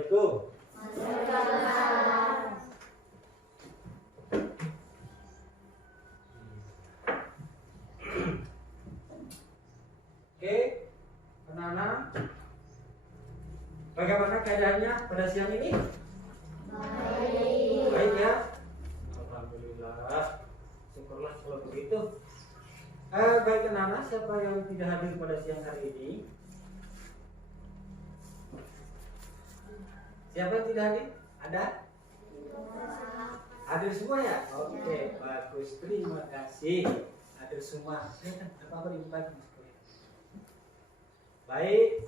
Assalamualaikum. Oke, anak-anak, bagaimana keadaannya pada siang ini? Baik. Baik ya? Alhamdulillah. Syukurlah kalau begitu. Baik anak-anak, siapa yang tidak hadir pada siang hari ini? Siapa yang tidak hadir? Ada? Hadir semua ya? Oke, bagus. Terima kasih. Hadir semua. Apa-apa dibagi. Baik,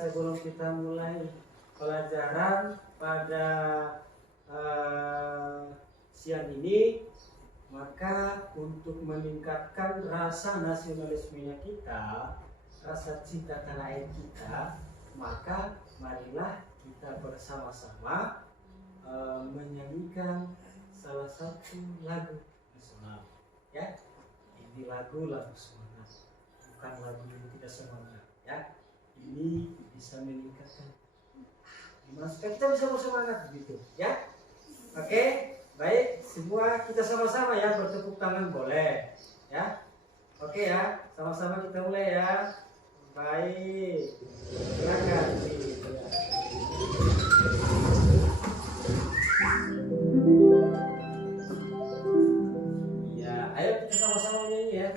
sebelum kita mulai pelajaran pada siang ini, maka untuk meningkatkan rasa nasionalismenya kita, rasa cinta tanah air kita, maka marilah kita bersama-sama menyanyikan salah satu lagu nasional. Ya, ini lagu semangat, bukan lagu yang tidak semangat. Ya, ini bisa meningkatkan gimana supaya kita bisa bersemangat begitu ya. Oke, baik, semua kita sama-sama ya, bertepuk tangan boleh ya. Oke ya, sama-sama kita mulai ya. Baik, silakan. Ya, ayo kita sama-sama nyanyi ya.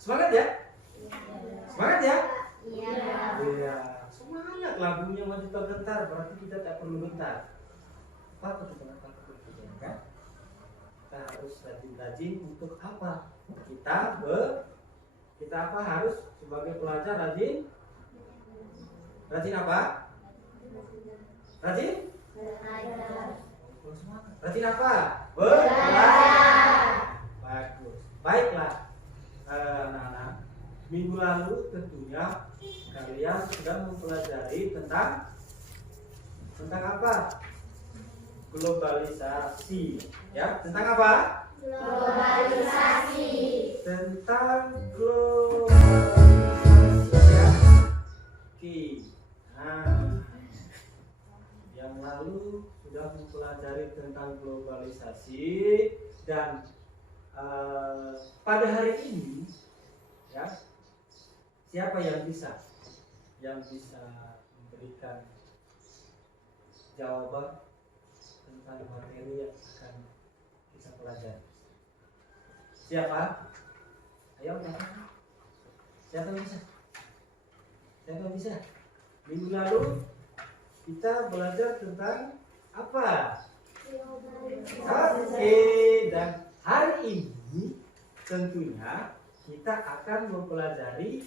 Semangat ya? Semangat ya? Iya. Semangat, lagunya Maju Tak Gentar, berarti kita tak perlu gentar. Apa kita kan? Kita harus rajin-rajin untuk apa? Kita apa harus sebagai pelajar rajin? Rajin apa? Rajin? Rajin apa? Belajar. Bagus. Baiklah. Anak-anak, minggu lalu tentunya kalian sudah mempelajari tentang apa? Globalisasi. Ya, tentang apa? Globalisasi. Tentang globalisasi. Ya. globalisasi dan pada hari ini ya, siapa yang bisa memberikan jawaban tentang materi yang akan kita pelajari? Siapa? Ayo katakan. Siapa yang bisa? Siapa yang bisa? Minggu lalu kita belajar tentang apa? Oke, dan hari ini tentunya kita akan mempelajari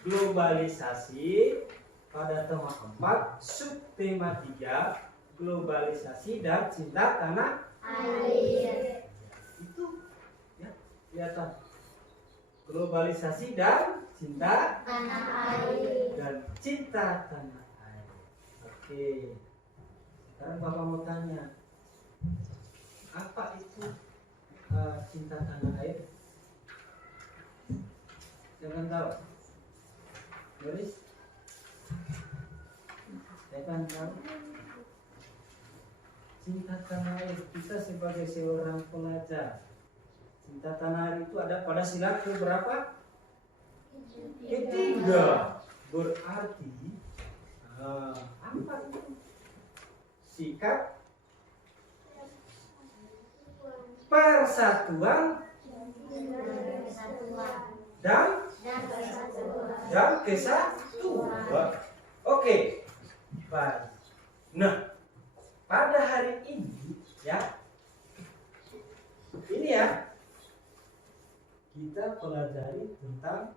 globalisasi pada tema 4, subtema 3, globalisasi dan cinta tanah air. Itu ya, kelihatan. Globalisasi dan cinta tanah air. Dan cinta tanah air. Oke. Sekarang Bapak mau tanya, apa itu cinta tanah air? Jangan tahu. Tulis. Jangan tahu. Cinta tanah air, kita sebagai seorang pelajar, cinta tanah air itu ada pada sila keberapa? Ketiga. Berarti apa itu? Sikap persatuan dan kesatuan. Oke, baik. Nah, pada hari ini ya, ini ya, kita pelajari tentang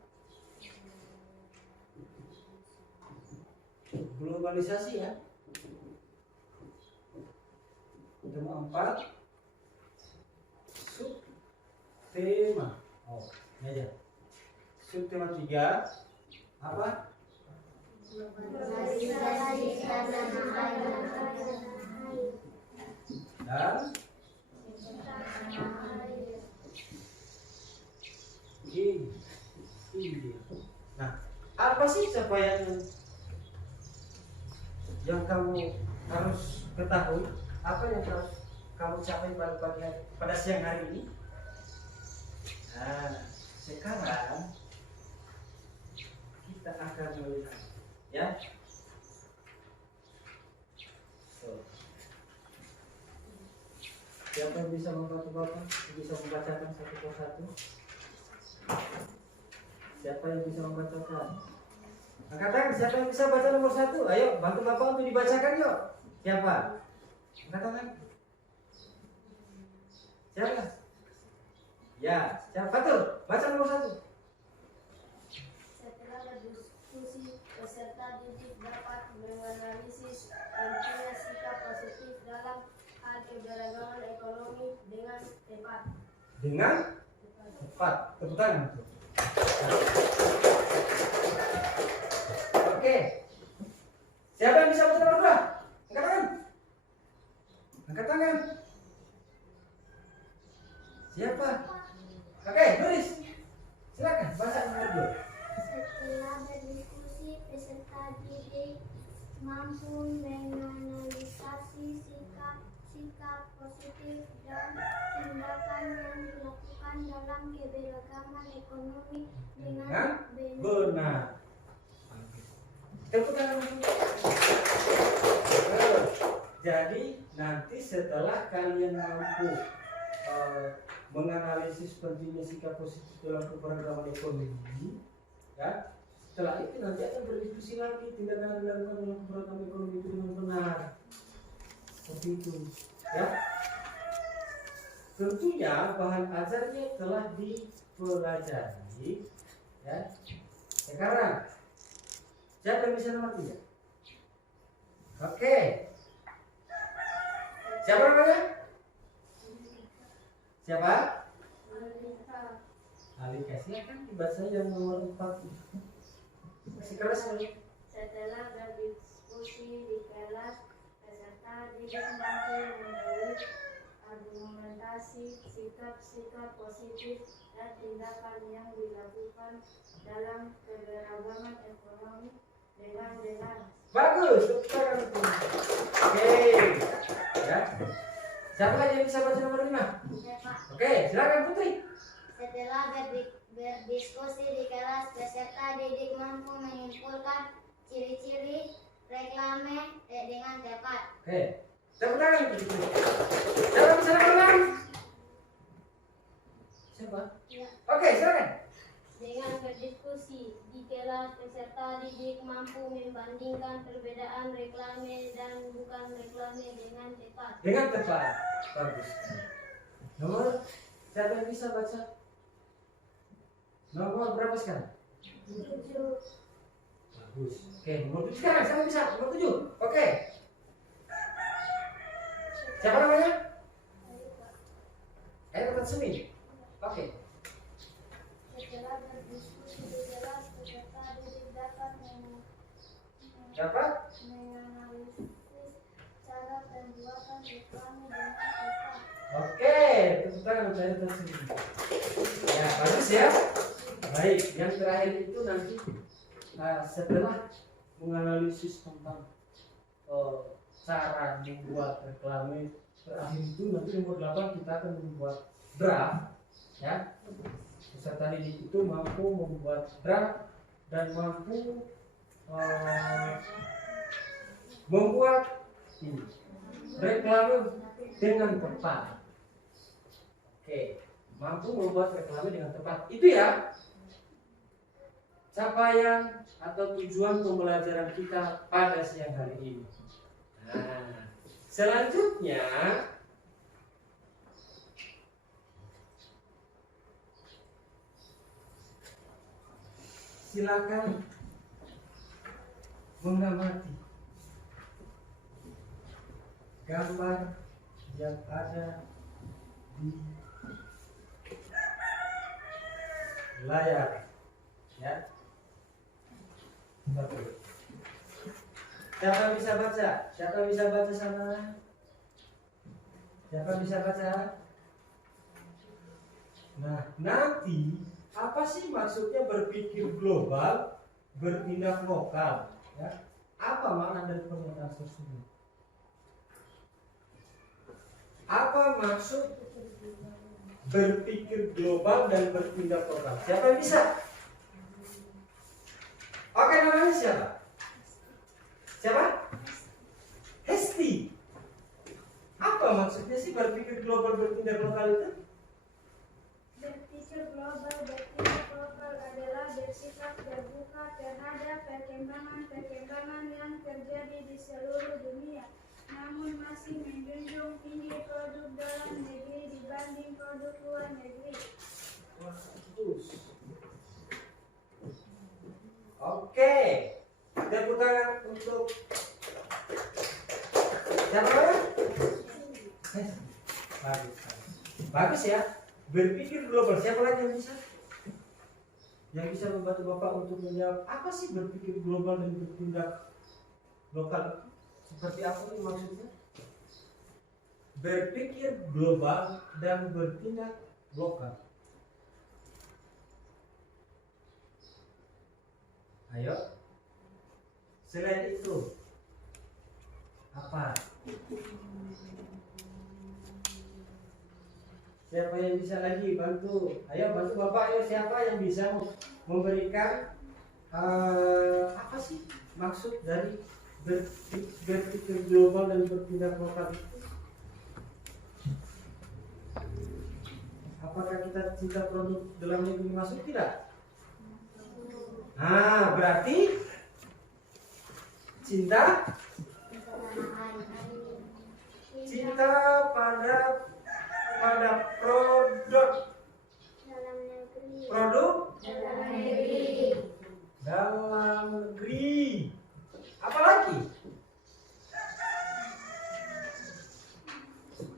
globalisasi ya. Tema 4, subtema. Oh, ini aja. Subtema 3 apa? Dan ini. Nah, apa sih capaian yang kamu harus ketahui? Apa yang harus kamu capai pada siang hari ini? Nah, sekarang kita akan melihat ya. Siapa yang bisa membantu Bapak? Bisa membacakan satu persatu? Siapa yang bisa membacakan? Angkat tangan, siapa yang bisa baca nomor 1? Ayo, bantu Bapak untuk dibacakan yuk. Siapa? Angkat tangan. Siapa? Ya, siapa tuh? Baca nomor 1. Setelah berdiskusi, peserta didik dapat menganalisis pentingnya sikap positif dalam hal keberagaman ekonomi dengan tepat. Dengan tepat. Tepuk tangan. Oke. Siapa yang bisa baca nomor 2? Angkat tangan. Angkat tangan. Siapa? Oke, tulis. Silakan baca nomor 2. Setelah berdiskusi, peserta didik mampu menganalisasi sikap positif dan tindakan yang dilakukan dalam keberagaman ekonomi dengan benar. Tepuk tangan. Jadi nanti setelah kalian mampu menganalisis pentingnya sikap positif dalam keberagaman ekonomi, ya, setelah itu nanti akan berdiskusi lagi tindakan yang dilakukan dalam keberagaman ekonomi itu dengan benar. Seperti itu, ya. Tentunya bahan ajarnya telah dipelajari, ya. Sekarang siapa yang bisa nomor 3? Oke. Siapa namanya? Siapa? Alika. Silakan dibaca yang nomor 4. Masih keras lagi. Setelah berdiskusi di kelas, peserta didik mampu membuat argumentasi sikap-sikap positif dan tindakan yang dilakukan dalam keberagaman ekonomi dengan benar. Bagus, oke, ya. Siapa lagi yang bisa baca nomor 5? Saya, Pak. Oke, silakan Putri. Setelah berdiskusi di kelas, peserta didik mampu menyimpulkan ciri-ciri reklame dengan tepat. Oke, tepuk tangan Putri. Siapa bisa nomor 6? Siapa? Ya. Oke, silakan. Dengan berdiskusi di kelas, peserta didik mampu membandingkan perbedaan reklame dan bukan reklame dengan tepat. Dengan tepat. Bagus. Nomor, siapa yang bisa baca? Nomor berapa sekarang? 7. Bagus. Oke, nomor 7 sekarang. Siapa bisa? Nomor 7. Oke. Siapa namanya? Tatsumi. Oke. Setelah berdiskusi di kelas, peserta didik dapat Dapat? menganalisis cara pembuatan reklame dengan tepat. Oke, tepuk tangan untuk Tatsumi. Ya, bagus ya. Baik, yang terakhir itu nanti setelah menganalisis tentang cara membuat reklame, terakhir itu nanti nomor 8 kita akan membuat draft ya. Peserta didik itu mampu membuat draft dan mampu membuat reklame dengan tepat. Oke, mampu membuat reklame dengan tepat. Itu ya capaian atau tujuan pembelajaran kita pada siang hari ini. Nah, selanjutnya silakan mengamati gambar yang ada di layar ya. Betul. Siapa bisa baca? Siapa bisa baca sana? Siapa bisa baca? Nah, nanti apa sih maksudnya berpikir global, bertindak lokal? Ya? Apa makna dari pernyataan tersebut? Apa maksud berpikir global dan bertindak lokal? Siapa yang bisa? Oke, namanya siapa? Siapa? Hesti. Apa maksudnya sih berpikir global bertindak lokal itu? Berpikir global, bertindak lokal adalah bersifat terbuka terhadap perkembangan yang terjadi di seluruh dunia, namun masih menjunjung tinggi produk dalam negeri dibanding produk luar negeri. Oke, tepuk tangan untuk siapa? Bagus, bagus ya. Berpikir global. Siapa lagi yang bisa? Yang bisa membantu Bapak untuk menjawab apa sih berpikir global dan bertindak lokal? Seperti apa itu maksudnya? Berpikir global dan bertindak lokal. Ayo. Selain itu apa? Siapa yang bisa lagi bantu? Ayo bantu Bapak. Ayo siapa yang bisa memberikan apa sih maksud dari berpikir global dan bertindak lokal itu? Apakah kita cinta produk dalam negeri masuk tidak? Nah, berarti cinta pada produk dalam negeri. Apa lagi?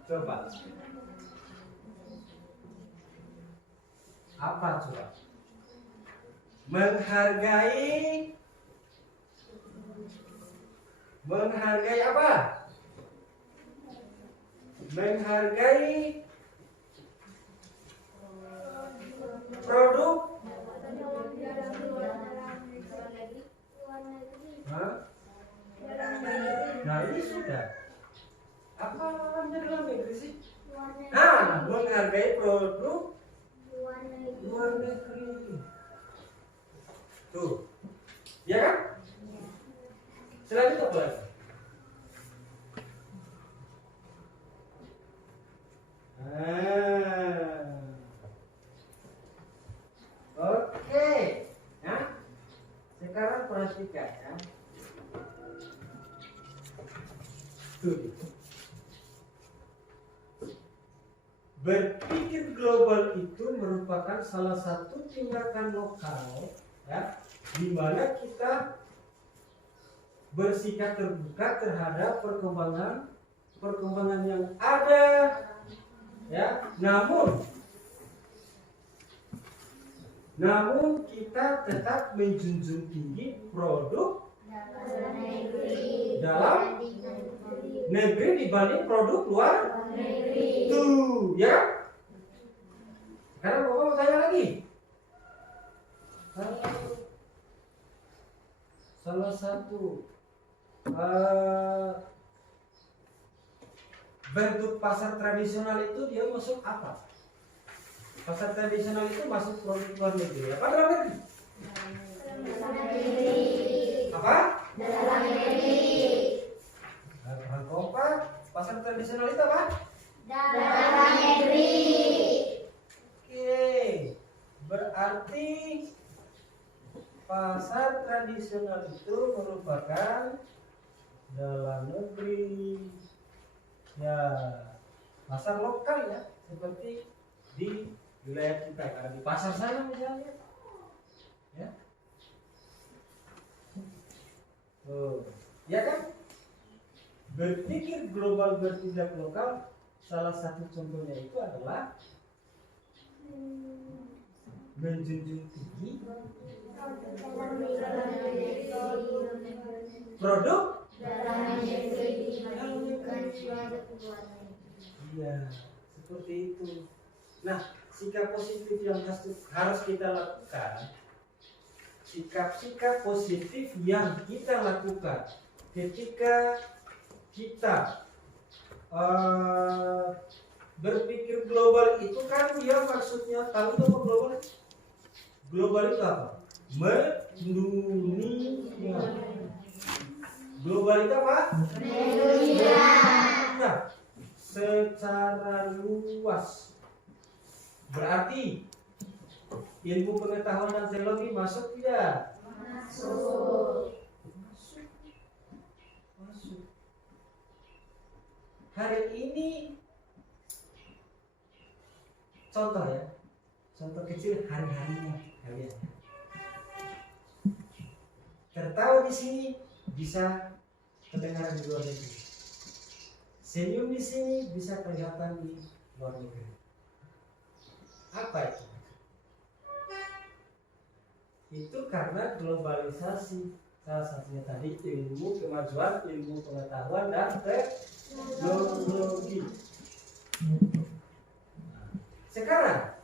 Coba. Apa coba? Menghargai apa? Menghargai produk. Hah? Nah, ini sudah. Apa namanya dalam negeri sih? Tuh, ya kan? Selanjutnya apa lagi? Oke, nah sekarang perhatikan ya. Tuh. Berpikir global itu merupakan salah satu tindakan lokal, ya, di mana kita bersikap terbuka terhadap perkembangan yang ada, ya. Namun kita tetap menjunjung tinggi produk dalam negeri dibanding produk luar negeri. Tuh, ya. Sekarang Bapak mau tanya lagi. Salah satu bentuk pasar tradisional itu dia masuk apa? Pasar tradisional itu masuk produk luar negeri. Apa dalam negeri? Apa? Dalam negeri. Nah, kompak. Pasar tradisional itu apa? Dalam negeri. Oke. Berarti pasar tradisional itu merupakan dalam negeri. Ya, pasar lokal ya, seperti di wilayah kita, karena di pasar sana misalnya, ya, ya kan? Berpikir global bertindak lokal, salah satu contohnya itu adalah menjunjung tinggi produk dalam negeri. Iya, seperti itu. Nah, sikap positif yang harus kita lakukan, sikap-sikap positif yang kita lakukan ketika kita berpikir global itu kan dia maksudnya, tahu itu apa global? Global itu apa? Mendunia. Global itu apa? Mendunia. Secara luas. Berarti ilmu pengetahuan dan teknologi masuk tidak? Masuk. Hari ini contoh ya, contoh kecil hari-harinya kalian. Tertawa di sini bisa terdengar di luar negeri. Senyum di sini bisa kelihatan di luar negeri. Apa itu? Itu karena globalisasi. Salah satunya tadi ilmu kemajuan, ilmu pengetahuan dan teknologi. Sekarang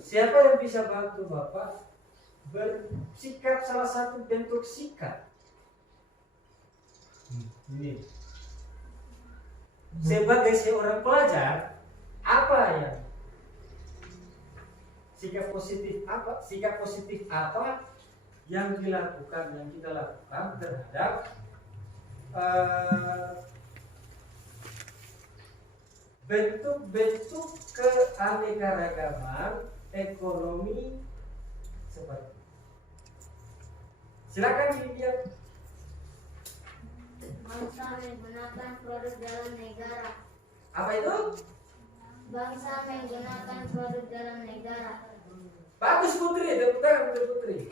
siapa yang bisa bantu Bapak bersikap, salah satu bentuk sikap ini sebagai seorang pelajar, apa ya sikap positif apa yang kita lakukan terhadap bentuk-bentuk keanekaragaman ekonomi seperti. Silakan dilihat. Bangsa menggunakan produk dalam negara. Apa itu? Bangsa menggunakan produk dalam negara. Bagus Putri, tepuk tangan untuk Putri.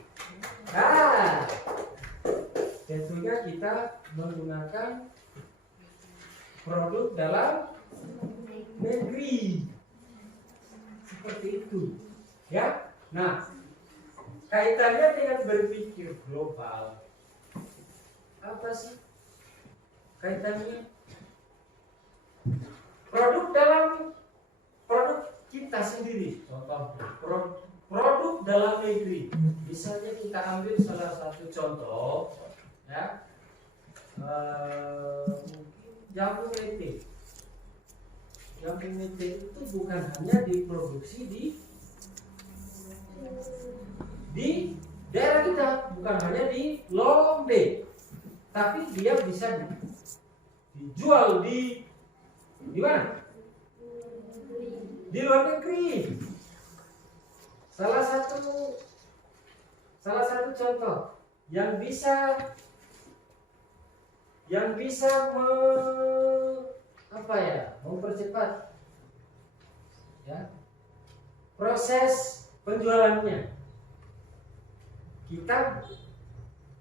Nah, tentunya kita menggunakan produk dalam negeri. Seperti itu. Ya. Nah, kaitannya dengan berpikir global. Apa sih kaitannya? Produk kita sendiri. Contoh produk dalam negeri. Misalnya kita ambil salah satu contoh, ya, jagung mete. Jagung mete itu bukan hanya diproduksi di bukan hanya di Lombe, tapi dia bisa dijual di mana? Di luar negeri. Salah satu contoh yang bisa mempercepat ya proses penjualannya, kita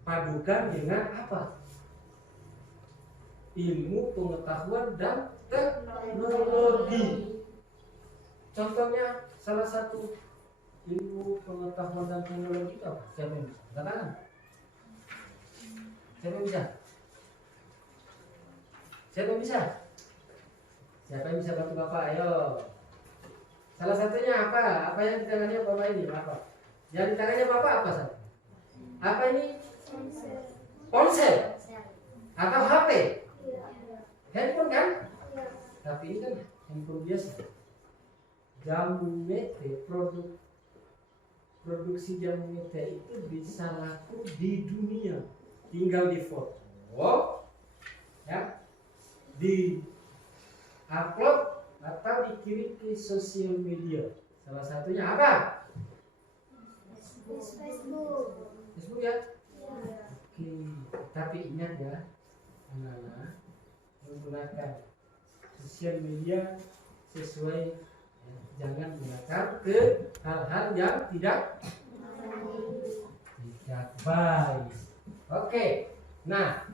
padukan dengan apa? Ilmu pengetahuan dan teknologi. Contohnya salah satu ilmu pengetahuan dan teknologi itu apa? Siapa yang bisa? Katakan. Siapa yang bisa? Siapa yang bisa? Siapa yang bisa bantu Bapak? Ayo. Salah satunya apa? Apa yang di tangannya Bapak ini? Apa? Yang di tangannya Bapak apa saja? Apa ini? Ponsel. Atau HP? Handphone kan? Tapi ini kan handphone biasa. Jamu mete, produksi jamu mete itu bisa laku di dunia. Tinggal di foto, ya, di upload atau dikirim ke sosial media. Salah satunya apa? Facebook. Facebook ya? Oke, tapi ingat ya, anak-anak, menggunakan sosial media sesuai, ya, jangan gunakan ke hal-hal yang tidak baik. Oke, nah,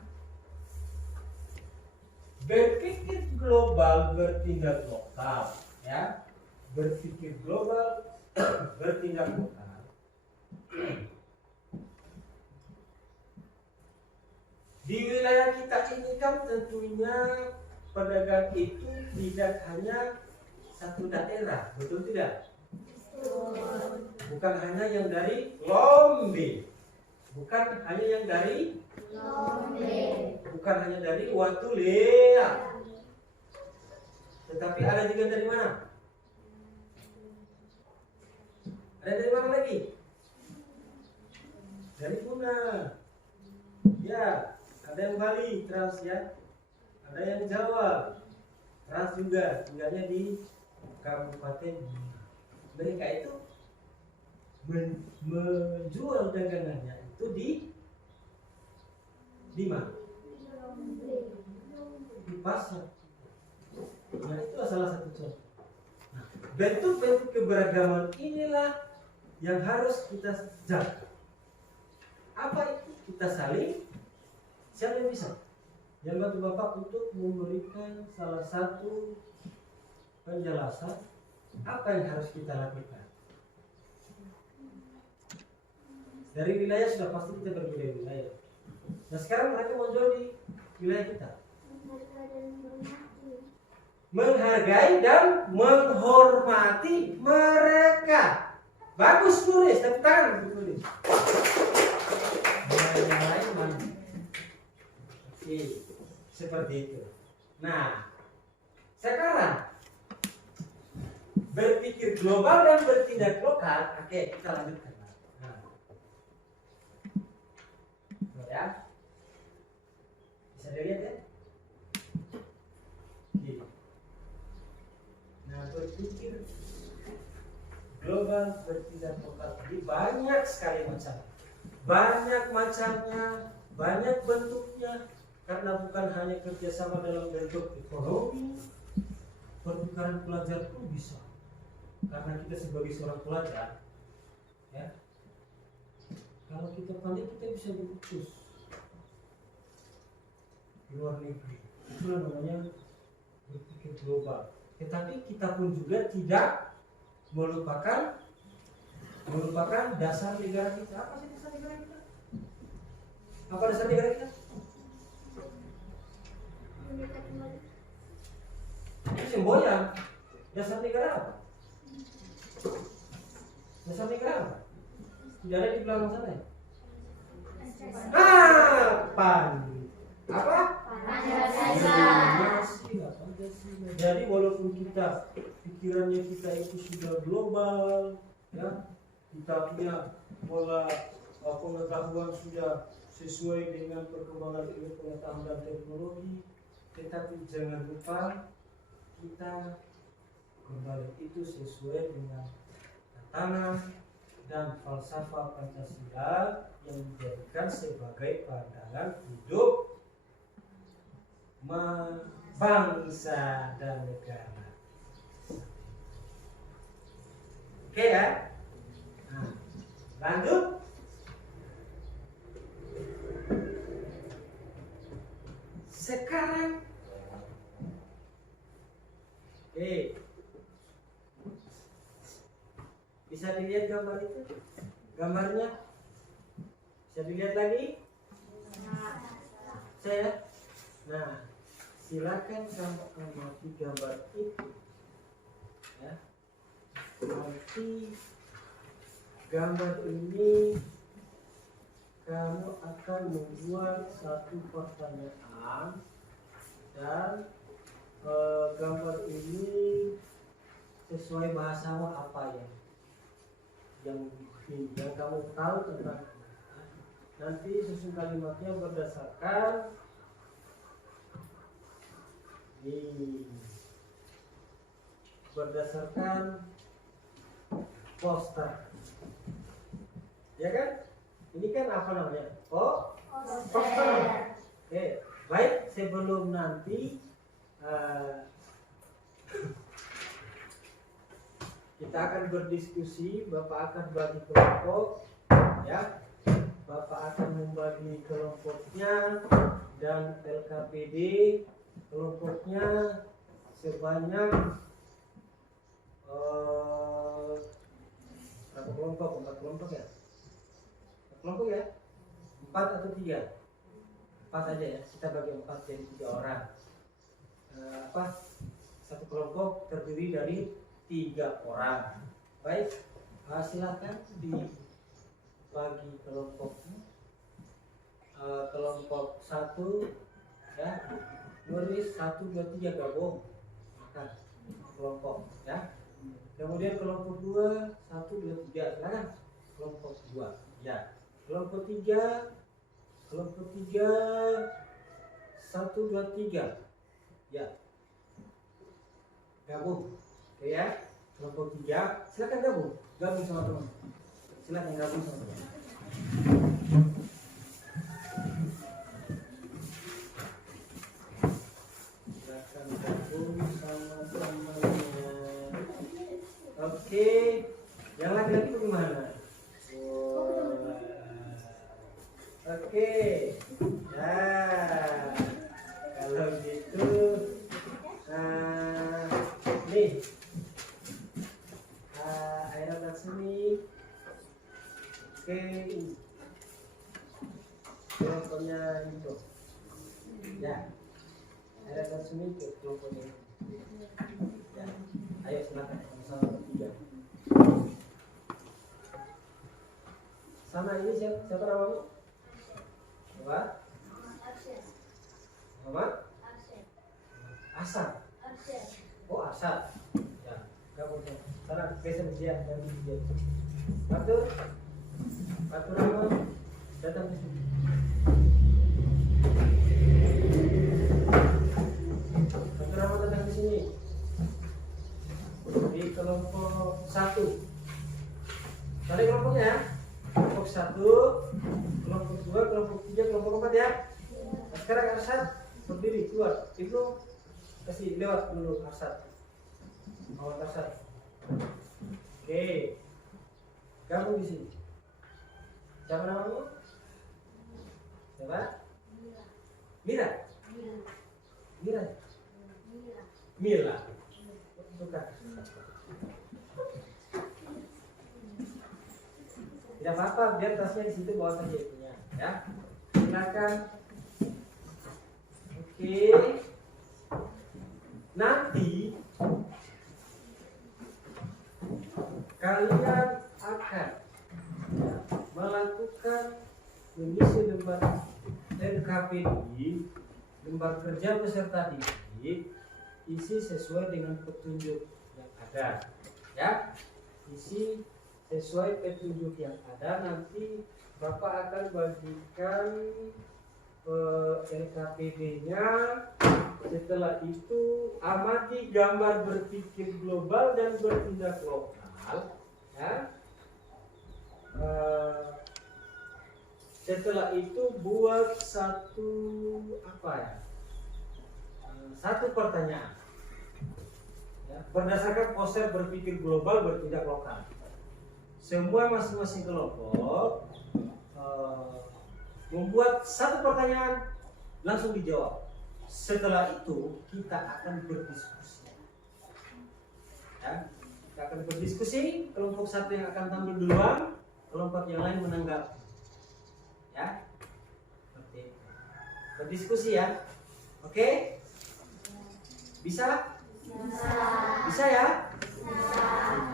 berpikir global, bertindak lokal, ya, berpikir global, bertindak lokal. Di wilayah kita ini kan tentunya pedagang itu tidak hanya satu daerah, betul tidak? Bukan hanya yang dari Lombe, bukan hanya yang dari bukan hanya dari Watulea, tetapi ada juga dari mana? Ada dari mana lagi? Dari Puna, ya. Ada yang Bali, Trans ya. Ada yang Jawa, Trans juga. Tinggalnya di Kabupaten. Mereka itu menjual dagangannya itu di mana? Di pasar. Nah, itu salah satu contoh. Nah, bentuk-bentuk keberagaman inilah yang harus kita jaga. Apa itu? Kita saling. Siapa yang bisa? Yang bantu Bapak untuk memberikan salah satu penjelasan apa yang harus kita lakukan. Dari wilayah sudah pasti kita berbeda wilayah. Nah, sekarang mereka mau jual di wilayah kita. Menghargai dan menghormati mereka. Bagus tulis, tepuk tangan tulis. Yang lain mana? Seperti itu. Nah, sekarang berpikir global dan bertindak lokal. Oke, kita lanjutkan. Nah, ya, bisa dilihat ya. Oke. Nah, berpikir global, bertindak lokal. Jadi banyak sekali macam. Banyak macamnya, banyak bentuknya. Karena bukan hanya kerjasama dalam bentuk ekonomi, pertukaran pelajar pun bisa. Karena kita sebagai seorang pelajar, ya, kalau kita pandai kita bisa diutus di luar negeri. Itulah namanya berpikir global. Tetapi kita pun juga tidak melupakan dasar negara kita. Apa sih dasar negara kita? Apa dasar negara kita? Itu semboyan. Dasar negara apa? Dasar negara apa? Tidak ada di belakang sana ya? Apa? Pancasila. Jadi walaupun kita pikirannya kita itu sudah global, ya, kita punya pola pengetahuan sudah sesuai dengan perkembangan ilmu pengetahuan dan teknologi, tetapi jangan lupa kita berbalik itu sesuai dengan tatanan dan falsafah Pancasila yang dijadikan sebagai pandangan hidup bangsa dan negara. Oke ya? Nah, lanjut. Sekarang bisa dilihat gambar itu? Gambarnya bisa dilihat lagi? Saya? Nah, silakan kamu amati gambar itu ya. Nanti gambar ini kamu akan membuat satu pertanyaan dan gambar ini sesuai bahasamu apa ya yang kamu tahu tentang nanti susun kalimatnya berdasarkan poster ya kan, ini kan apa namanya poster. Oke, baik, sebelum nanti kita akan berdiskusi, Bapak akan bagi kelompok ya. Bapak akan membagi kelompoknya dan LKPD kelompoknya sebanyak berapa kelompok? 4 kelompok ya? 4 kelompok ya? 4 atau 3? 4 aja ya, kita bagi 4 jadi 3 orang. Satu kelompok terdiri dari 3 orang. Baik, silakan dibagi kelompoknya. Kelompok 1 ya, nulis 1, 2, 3 gabung makan kelompok ya. Kemudian kelompok 2 1, 2, 3 silakan kelompok 2 ya. Kelompok 3 1, 2, 3 ya, gabung. Oke ya, kelompok 3 silakan gabung sama teman, silakan gabung sama teman. Silakan gabung sama temannya. Oke, yang laki-laki bagaimana? Oke, nah kalau gitu nih Aira Laksmi. Oke, kelompoknya itu ya, Aira Laksmi ke kelompoknya ya. Ayo silakan sama-sama bertiga. Sama ini siapa namamu? Apa? Muhammad? Asad. Oh, Asad. Ya, gabung sana geser dia dan dia. Batu Rama datang ke sini. Batu Rama datang ke sini. Di kelompok 1. Tadi kelompoknya? Kelompok 1, kelompok 2, kelompok 3, kelompok 4 ya. Nah, sekarang Arsad berdiri keluar. Itu kasih lewat dulu Arsad. Awal Arsad. Oke. Kamu di sini. Siapa namamu? Siapa? Mira. Mila. Suka. Tidak apa-apa, biar tasnya di situ bawa saja itunya, ya. Silakan. Oke. Nanti kalian akan melakukan mengisi lembar LKPD, lembar kerja peserta didik, isi sesuai dengan petunjuk yang ada, ya. Isi sesuai petunjuk yang ada. Nanti Bapak akan bagikan LKPD-nya. Setelah itu amati gambar berpikir global dan bertindak lokal. Ya. Setelah itu buat satu pertanyaan. Ya, berdasarkan konsep berpikir global bertindak lokal. Semua masing-masing kelompok membuat satu pertanyaan, langsung dijawab. Setelah itu kita akan berdiskusi. Ya, kita akan berdiskusi. Kelompok satu yang akan tampil duluan, kelompok yang lain menanggapi. Ya, seperti itu. Berdiskusi ya. Oke? Bisa? Bisa ya?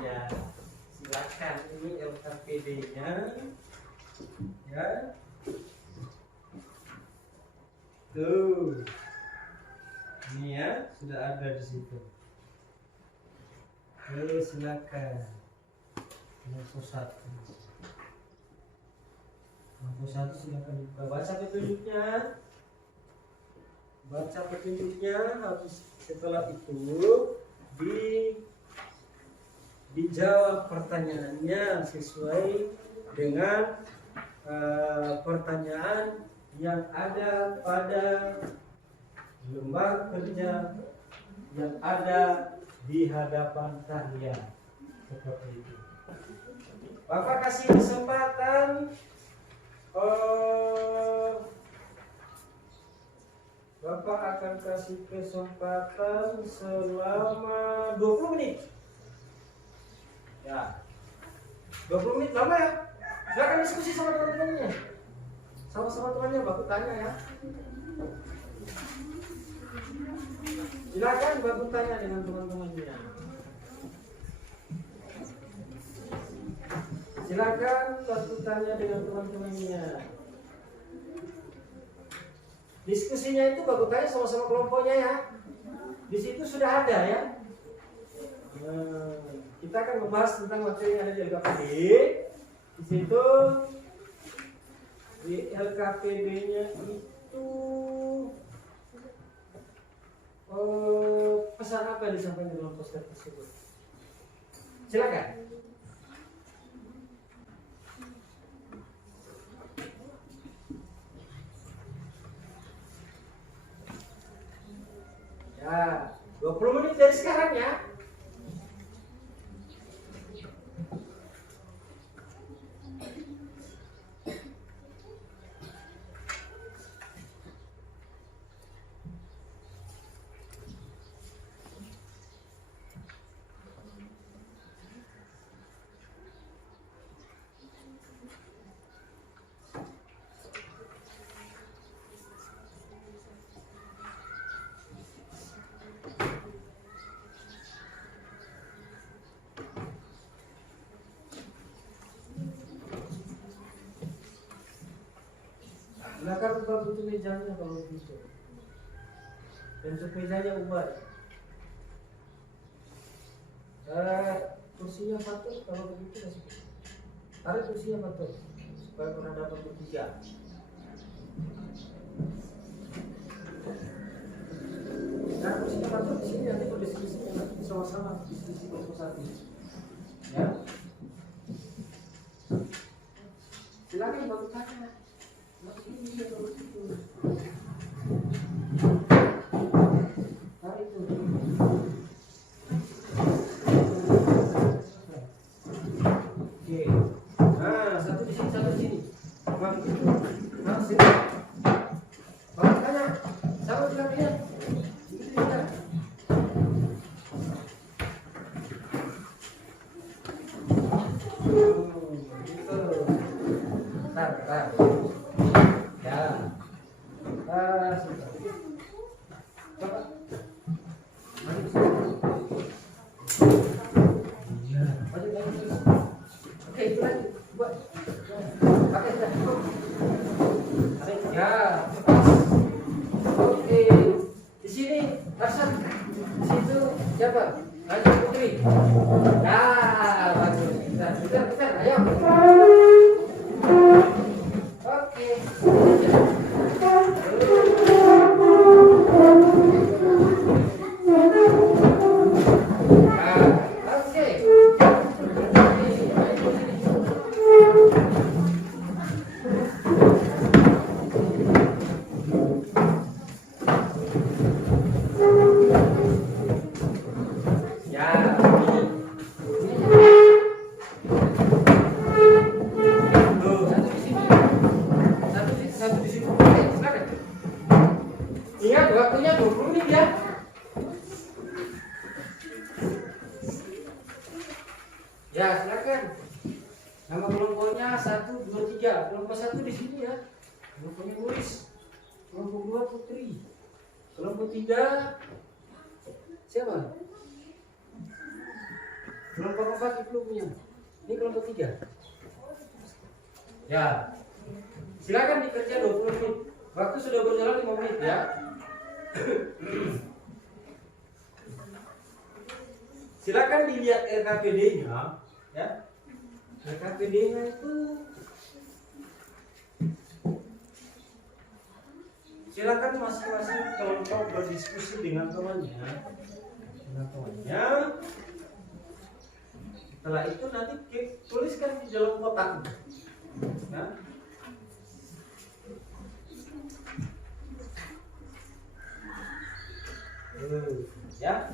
Iya. Silakan, ini LKPD-nya. Ya. Tuh. Ini ya, sudah ada di situ. Oke, silakan. Kelompok satu. Kelompok satu silakan dibuka. Baca petunjuknya. Baca petunjuknya. Habis setelah itu dijawab pertanyaannya sesuai dengan pertanyaan yang ada pada lembar kerja yang ada di hadapan kalian. Seperti itu. Bapak kasih kesempatan Bapak akan kasih kesempatan selama 20 menit. Ya. 20 menit lama ya. Silakan diskusi sama teman-temannya. Sama-sama temannya Bapak tanya ya. Silakan Bapak tanya dengan teman-temannya. Silakan Bapak tanya dengan teman-temannya. Diskusinya itu Bapak tanya sama-sama kelompoknya ya. Di situ sudah ada ya. Kita akan membahas tentang materi yang ada di LKPD. Di situ di LKPD-nya itu pesan apa yang disampaikan dalam poster tersebut? Silakan. Ya, 20 menit dari sekarang ya. Silakan ubah bentuk mejanya kalau begitu. Bentuk mejanya ubah. Kursinya patut kalau begitu. Tarik kursinya patut supaya berhadapan bertiga. Nah, kursinya patut di sini nanti berdiskusi nanti sama-sama diskusi satu. Ya. Silakan Bapak tanya. Satu di sini. Nah, sini. Bapak tanya, siapa bilang dia? Itu dia. Bentar. Ya. Sebentar. Bapak. Maju sini. Ya, maju. Oke, itu lagi. Buat. Pakai sudah. Ya. Oke. Di sini Hasan. Di situ siapa? Raja Putri. Ya, bagus. Bentar. Ayo. Oke. Ingat waktunya 20 menit ya. Ya, silakan. Nama kelompoknya 1, 2, 3. Kelompok 1 di sini ya. Kelompoknya Muris. Kelompok 2 Putri. Kelompok 3 siapa? Kelompok 4 Ibnu punya. Ini kelompok 3. Ya. Silakan dikerja 20 menit. Waktu sudah berjalan 5 menit ya. Silakan dilihat RKPD-nya ya. RKPD-nya itu silakan masing-masing kelompok berdiskusi dengan temannya. Setelah itu nanti tuliskan di dalam kotak. Nah, ya.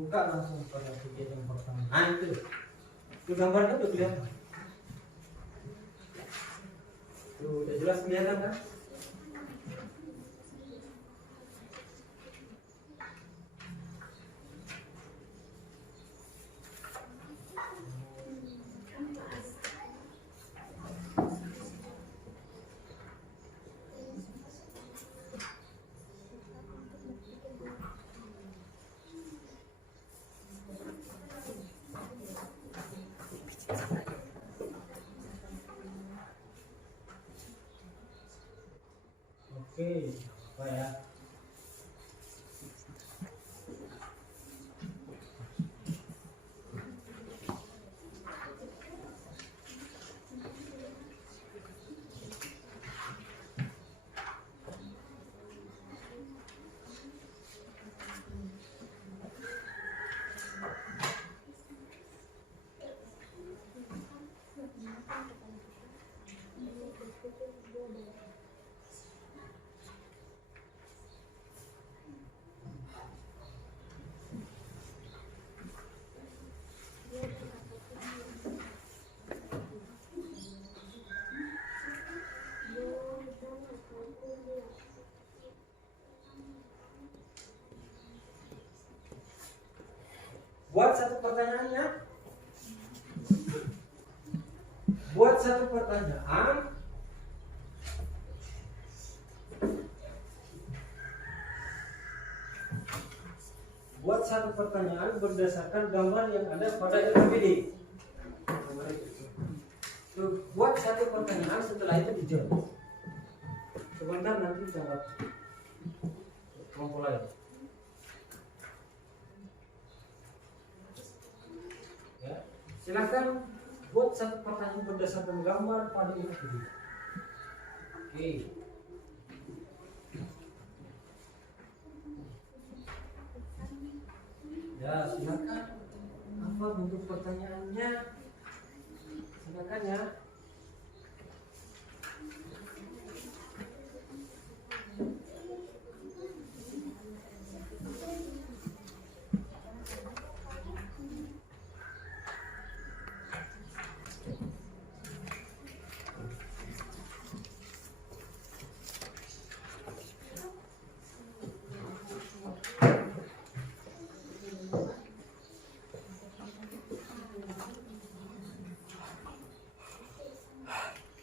Buka langsung pada bagian yang pertama. Nah itu gambarnya udah kelihatan. Tuh, udah jelas kelihatan kan? Oke, apa ya? Buat satu pertanyaannya. Buat satu pertanyaan. Buat satu pertanyaan berdasarkan gambar yang ada pada RKPD. Buat satu pertanyaan, setelah itu dijawab. Sebentar nanti jawab kelompok lain. Ya, silakan buat satu pertanyaan berdasarkan gambar pada RKPD. Oke. Ya, silakan. Apa bentuk pertanyaannya? Silakan ya.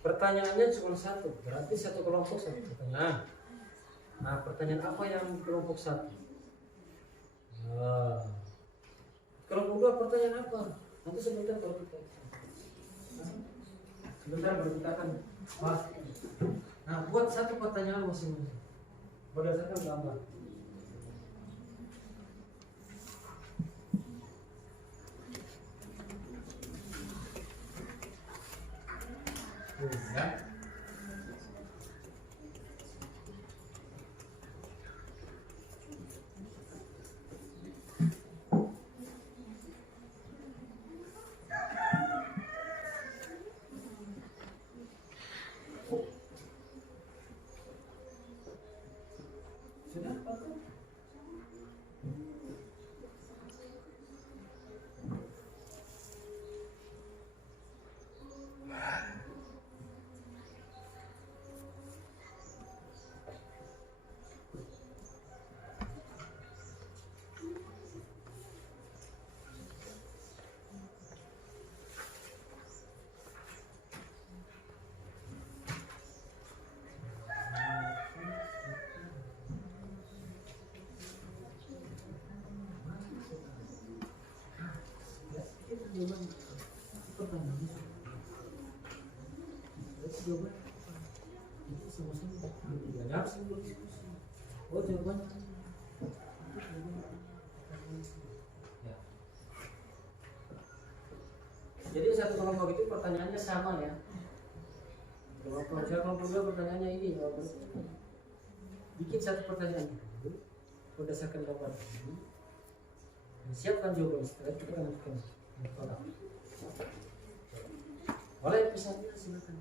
Pertanyaannya cuma satu, berarti satu kelompok satu pertanyaan. Nah, pertanyaan apa yang kelompok satu? Nah, kelompok dua pertanyaan apa? Nanti sebentar baru kita. Sebentar baru kita akan bahas. Nah, buat satu pertanyaan masing-masing berdasarkan gambar. Ya. Sudah, Pak? Oh, jawabannya. Ya. Jadi satu kelompok itu pertanyaannya sama ya. Kelompok dua pertanyaannya ini. Bikin satu pertanyaan dulu, berdasarkan gambar ini. Siapkan jawaban, setelah itu kita masukkan kotak. Boleh bisa, silakan.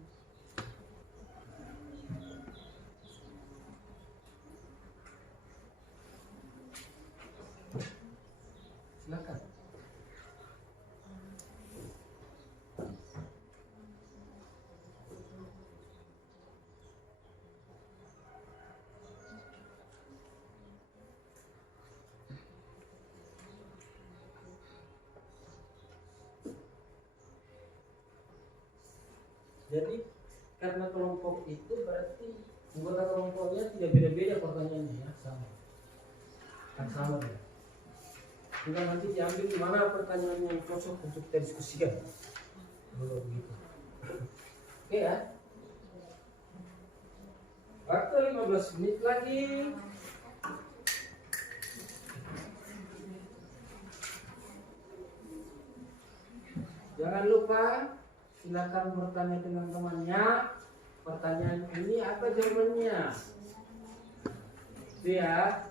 Silakan. Jadi karena kelompok itu berarti anggota kelompoknya tidak beda-beda pertanyaannya ya, sama. Kan sama ya. Tinggal nanti diambil di mana pertanyaannya yang cocok untuk kita diskusikan. Kalau begitu. Oke ya. Waktu 15 menit lagi. Jangan lupa silakan bertanya dengan temannya. Pertanyaan ini apa jawabannya? Itu ya.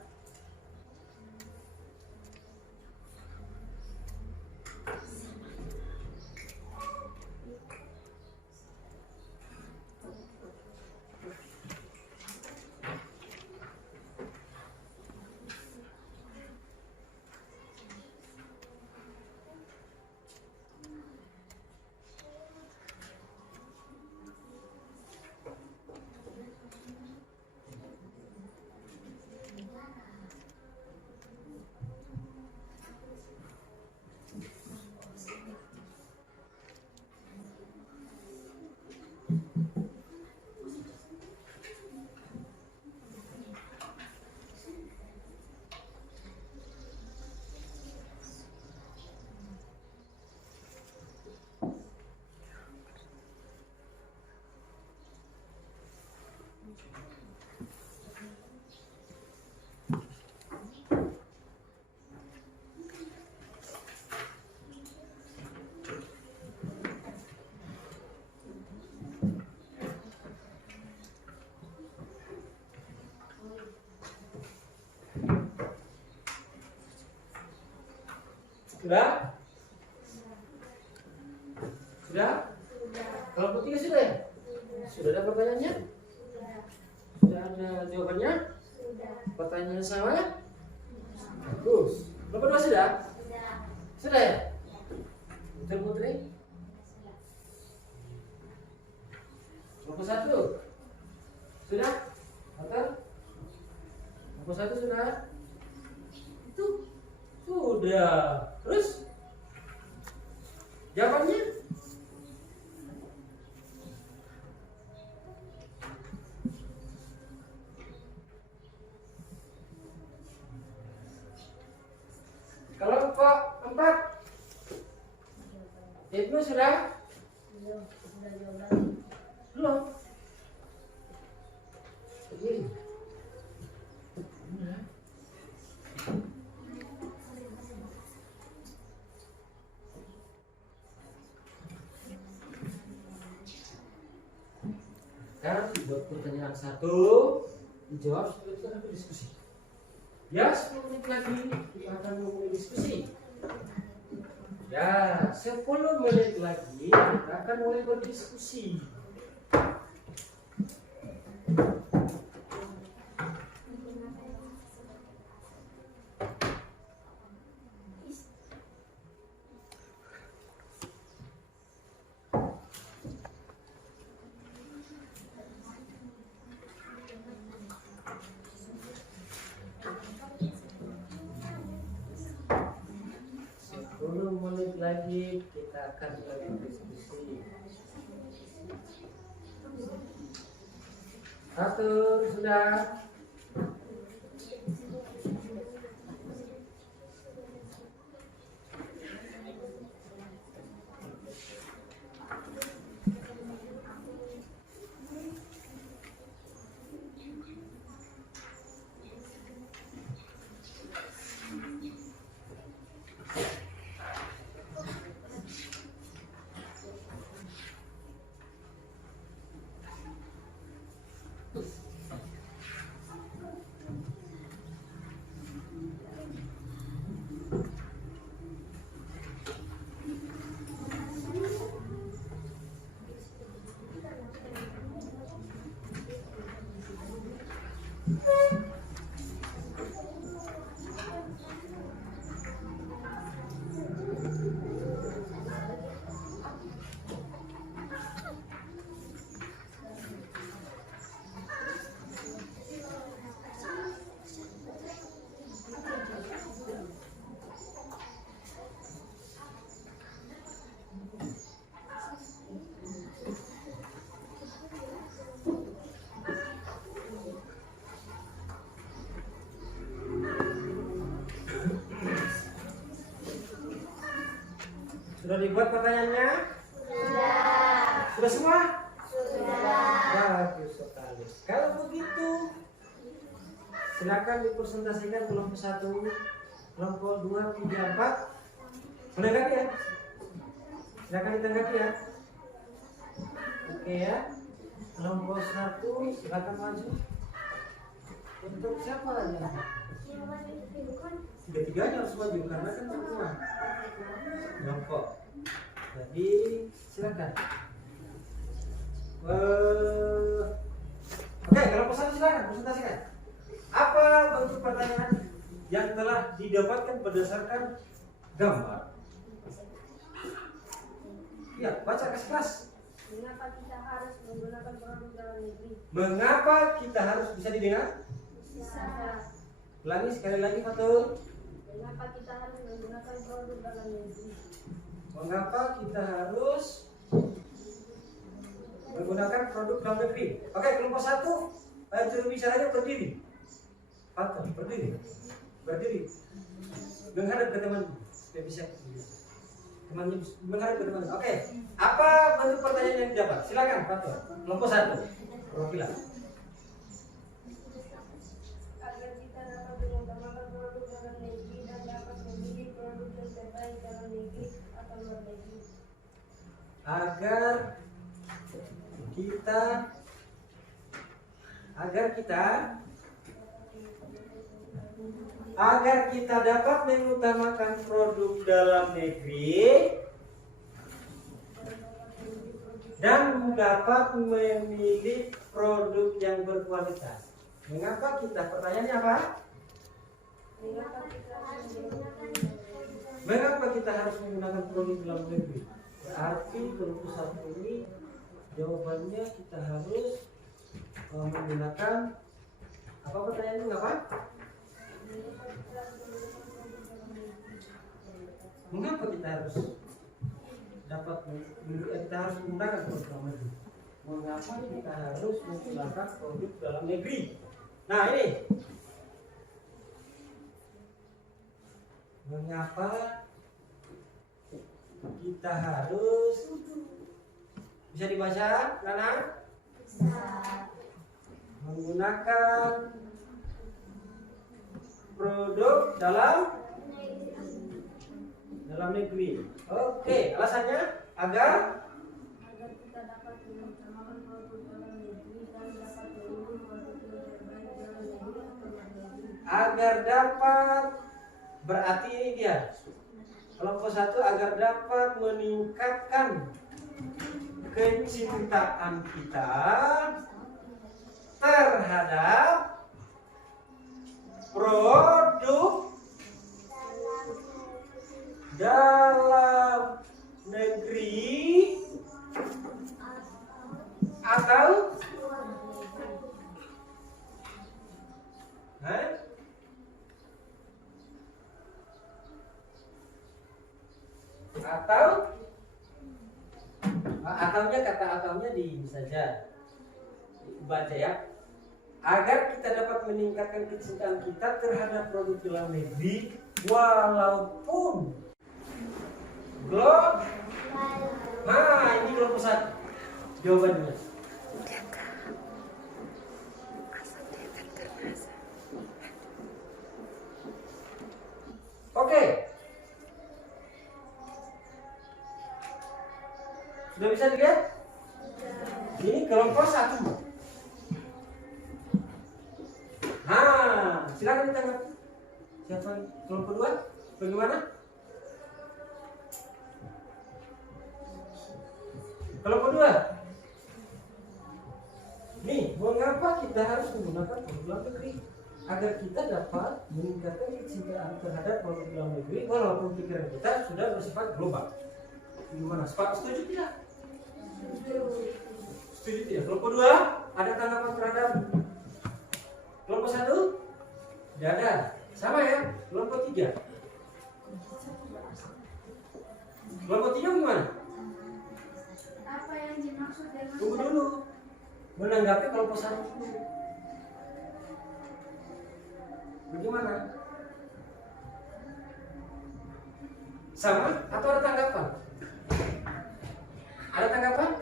Sudah? Sudah? Kelompok tiga sudah ya? Sudah ada pertanyaannya? Sudah ada jawabannya? Pertanyaannya sama ya? Bagus. Kelompok dua sudah? Sudah ya? Betul Putri? Kelompok satu? Sudah? Betul? Kelompok satu sudah? Itu? Sudah. Terus? Jawabannya? Belum. Ini. Nah. Sekarang buat pertanyaan 1 dijawab setelah itu akan diskusi. Ya, 10 menit lagi kita akan mulai diskusi. Ya, 10 menit lagi kita akan mulai berdiskusi. Lagi kita akan mulai berdiskusi. Atur sudah. Sudah dibuat pertanyaannya? Sudah. Sudah semua? Sudah. Bagus sekali. Kalau begitu, silakan dipresentasikan kelompok 1, kelompok 2, 3, 4. Menanggapi ya? Silakan ditanggapi ya. Oke ya. Kelompok 1, silakan maju. Untuk siapa ya? Tiga-tiganya harus maju karena kan semua kelompok. Jadi silakan. Oke, kelompok 1 silakan presentasikan. Apa bentuk pertanyaan yang telah didapatkan berdasarkan gambar? Ya, baca kasih kelas. Mengapa kita harus menggunakan produk dalam negeri? Mengapa kita harus bisa didengar? Bisa. Ulangi sekali lagi, Fatul. Mengapa kita harus menggunakan produk dalam negeri? Mengapa kita harus menggunakan produk dalam negeri? Oke, kelompok 1, juru bicaranya berdiri. Fatul, berdiri. Berdiri. Menghadap ke teman. Supaya bisa. Temannya menghadap ke teman. Oke. Apa bentuk pertanyaan yang didapat? Silakan, Fatul. Kelompok 1. Perwakilan. Agar kita dapat mengembangkan produk dalam negeri dan dapat memilih produk yang terbaik dalam negeri atau luar negeri. Agar kita dapat mengutamakan produk dalam negeri dan dapat memilih produk yang berkualitas. Mengapa kita? Pertanyaannya apa? Mengapa kita harus menggunakan produk dalam negeri? Berarti kelompok 1 ini jawabannya kita harus menggunakan apa pertanyaannya? Mengapa? Mengapa kita harus menggunakan produk dalam negeri? Mengapa kita harus menggunakan produk dalam negeri? Nah ini, mengapa kita harus Bisa dibaca, Nana? Menggunakan produk dalam negeri. Oke, alasannya agar kita dapat mengembangkan produk dalam negeri dan dapat melindungi produk terbaik dalam negeri atau luar negeri. agar dapat, berarti ini dia. Kelompok 1 agar dapat meningkatkan kecintaan kita terhadap produk dalam negeri atau ataunya, kata ataunya bisa saja dibaca ya. Agar kita dapat meningkatkan kecintaan kita terhadap produk dalam negeri walaupun global. Nah, ini kelompok 1 jawabannya. Oke. Sudah bisa dilihat? Ini kelompok 1. Nah, silakan ditanggapi. Siapa kelompok 2? Bagaimana? Kelompok 2. Nih, mengapa kita harus menggunakan produk dalam negeri? Agar kita dapat meningkatkan kecintaan terhadap produk dalam negeri walaupun pikiran kita sudah bersifat global. Gimana? Setuju tidak? Setuju tidak? Kelompok 2 ada tanggapan terhadap kelompok 1? Tidak ada. Sama ya? Kelompok 3. Kelompok 3 gimana? Apa yang dimaksud dengan Tunggu dulu. Menanggapi kelompok 1 dulu. Bagaimana? Sama atau ada tanggapan? Ada tanggapan?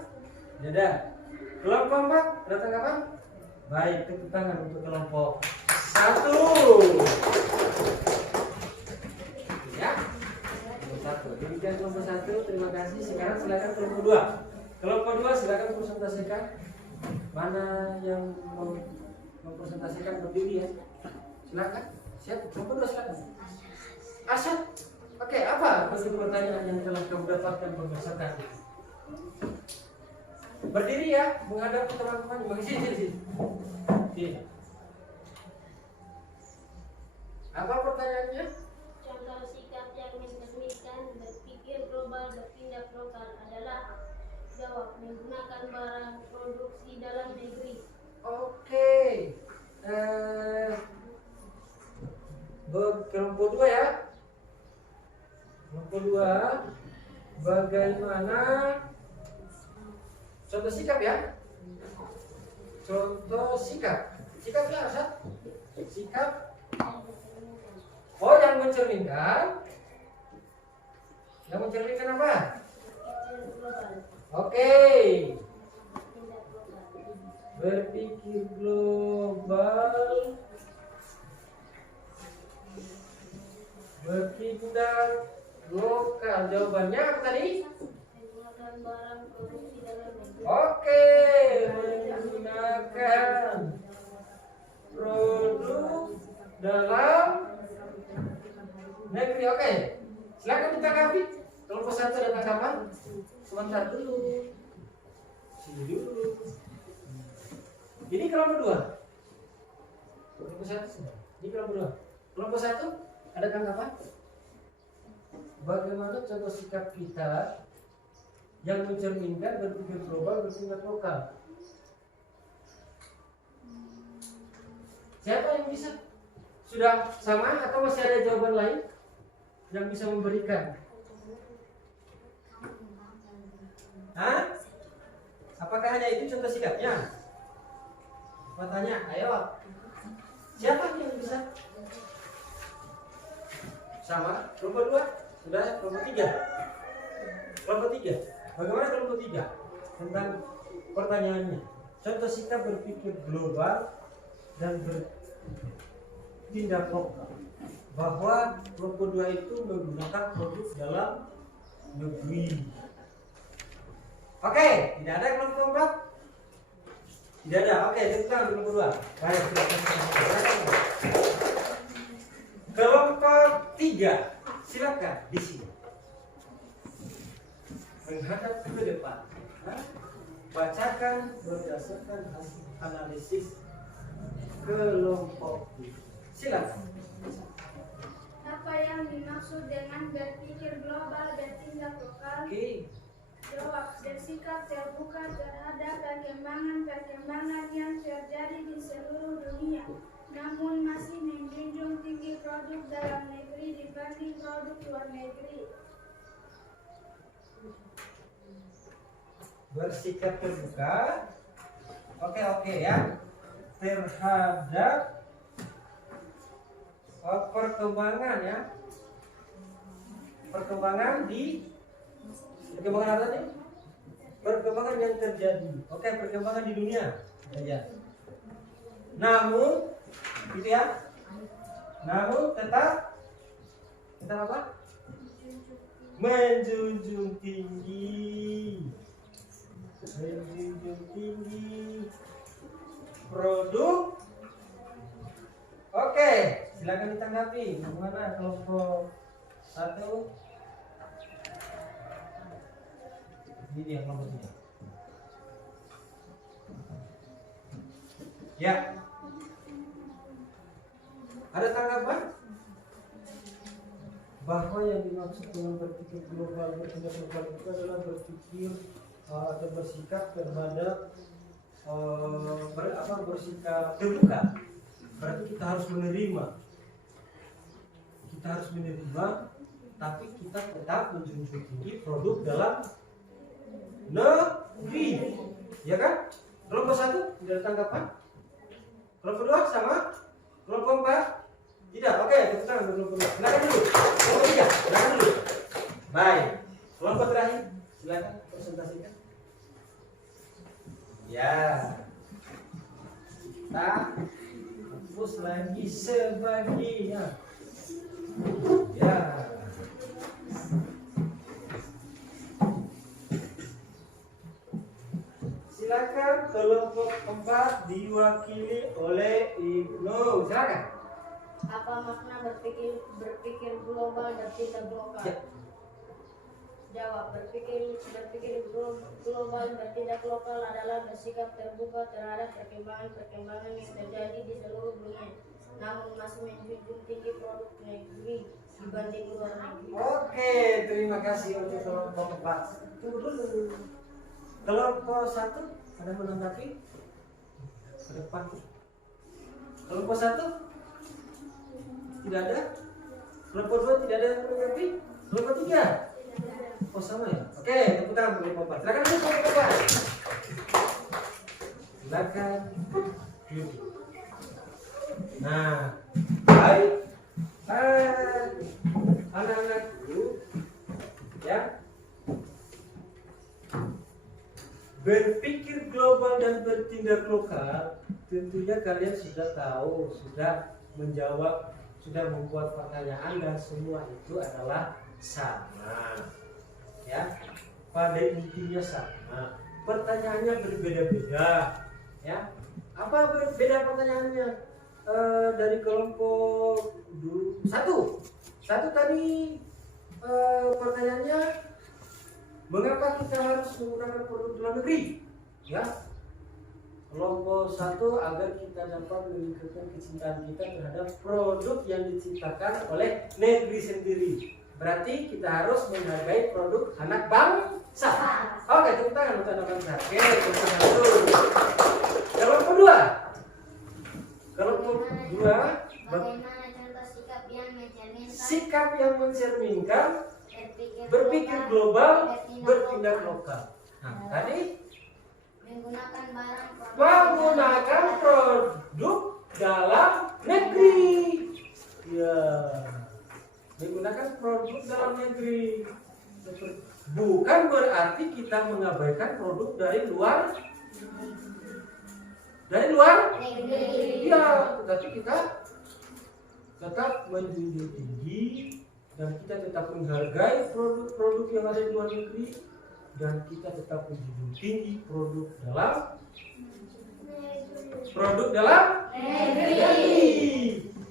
Tidak ada. Kelompok 4 ada tanggapan? Baik, tepuk tangan untuk kelompok 1. Ya. Kelompok 1. Demikian kelompok 1. Terima kasih. Sekarang silakan kelompok 2. Kelompok 2 silakan presentasikan. Mana yang mau mempresentasikan berdiri ya? Silakan. Siap. Kelompok 2 silakan. Asyad. Oke, apa bentuk pertanyaan yang telah kamu dapatkan berdasarkan ini? Berdiri ya, menghadap ke teman-teman. Bagi sini. Apa pertanyaannya? Contoh sikap yang mencerminkan berpikir global bertindak lokal adalah jawab menggunakan barang produksi dalam negeri. Oke. Kelompok 2 ya. Kelompok 2, bagaimana contoh sikap ya? Contoh sikap. Sikapnya apa? Sikap. Oh, yang mencerminkan. Yang mencerminkan apa? Berpikir global. Oke. Bertindak lokal. Berpikir global. Bertindak lokal. Jawabannya apa tadi? Menggunakan barang produksi dalam negeri. Oke, menggunakan produk dalam negeri. Oke, silakan ditanggapi. Kelompok 1 ada tanggapan? Sebentar dulu. Sini dulu. Ini kelompok 2. Kelompok 1. Ini kelompok 2. Kelompok 1 ada tanggapan? Bagaimana contoh sikap kita yang mencerminkan berpikir global bertindak lokal? Siapa yang bisa? Sudah sama atau masih ada jawaban lain yang bisa memberikan? Hah? Apakah hanya itu contoh sikapnya? Tanya, ayo. Siapa yang bisa? Sama. Kelompok 2 sudah. Kelompok 3. Kelompok 3. Bagaimana kelompok 3? tentang pertanyaannya. Contoh sikap berpikir global dan bertindak lokal. Bahwa kelompok 2 itu menggunakan produk dalam negeri. Oke, tidak ada kelompok 4? Tidak ada. Oke, tentang kelompok 2. Baik, silakan. Kelompok 3, silakan di sini. Menghadap ke depan. Bacakan berdasarkan hasil analisis kelompok 3. Silakan. Apa yang dimaksud dengan berpikir global dan tindak lokal? Oke. Jawab, bersikap terbuka terhadap perkembangan yang terjadi di seluruh dunia, namun masih menjunjung tinggi produk dalam negeri dibanding produk luar negeri. Bersikap terbuka, oke ya, terhadap perkembangan ya, perkembangan apa tadi? Perkembangan yang terjadi. Oke, perkembangan di dunia. Ya. Namun, gitu ya. Namun tetap apa? Menjunjung tinggi produk. Oke, silakan ditanggapi. Bagaimana kelompok 1? Ini dia kelompoknya. Ya. Ada tanggapan? Bahwa yang dimaksud dengan berpikir global bertindak lokal itu adalah berpikir atau bersikap terhadap bersikap terbuka. Berarti kita harus menerima. Tapi kita tetap menjunjung tinggi produk dalam negeri, ya kan? Kelompok 1 tidak ada tanggapan. Kelompok 2 sama. Kelompok 4 tidak. Oke, kita tangan kelompok 2. Silakan dulu. Kelompok 3, silakan dulu. Baik. Kelompok terakhir, silakan presentasikan. Ya. Kita hapus lagi sebagian. Ya. Silakan kelompok 4 diwakili oleh Ibnu. Silakan. Apa makna berpikir global dan tindak lokal? Ya. Jawab, berpikir global dan tindak lokal adalah bersikap terbuka terhadap perkembangan yang terjadi di seluruh dunia, namun masih menjunjung tinggi produk negeri dibanding luar negeri. Oke, terima kasih untuk kelompok 4. Tunggu dulu. Kelompok 1 ada menanggapi? Ke depan. Kelompok 1 tidak ada. Kelompok 2 tidak ada yang menanggapi. Kelompok 3 oh sama ya. Oke, tepuk tangan untuk kelompok 4. Silakan duduk kelompok 4. Silakan duduk. Nah, baik. Anak-anakku, ya. Berpikir global dan bertindak lokal, tentunya kalian sudah tahu, sudah menjawab, sudah membuat pertanyaan dan semua itu adalah sama. Ya, pada intinya sama. Pertanyaannya berbeda-beda. Ya, apa berbeda pertanyaannya? Dari kelompok 1 tadi pertanyaannya, mengapa kita harus menggunakan produk dalam negeri? Ya, kelompok 1 agar kita dapat meningkatkan kecintaan kita terhadap produk yang diciptakan oleh negeri sendiri. Berarti kita harus menghargai produk anak bangsa. Oke, tepuk tangan untuk anak bangsa. Oke, tepuk tangan dulu. Kelompok 2. Bagaimana contoh sikap yang mencerminkan berpikir global, bertindak lokal. Nah, tadi menggunakan produk dalam negeri. Ya, menggunakan produk dalam negeri. bukan berarti kita mengabaikan produk dari luar negeri. iya, tetapi kita tetap menjunjung tinggi dan kita tetap menghargai produk-produk yang ada di luar negeri dan kita tetap menjunjung tinggi produk dalam negeri.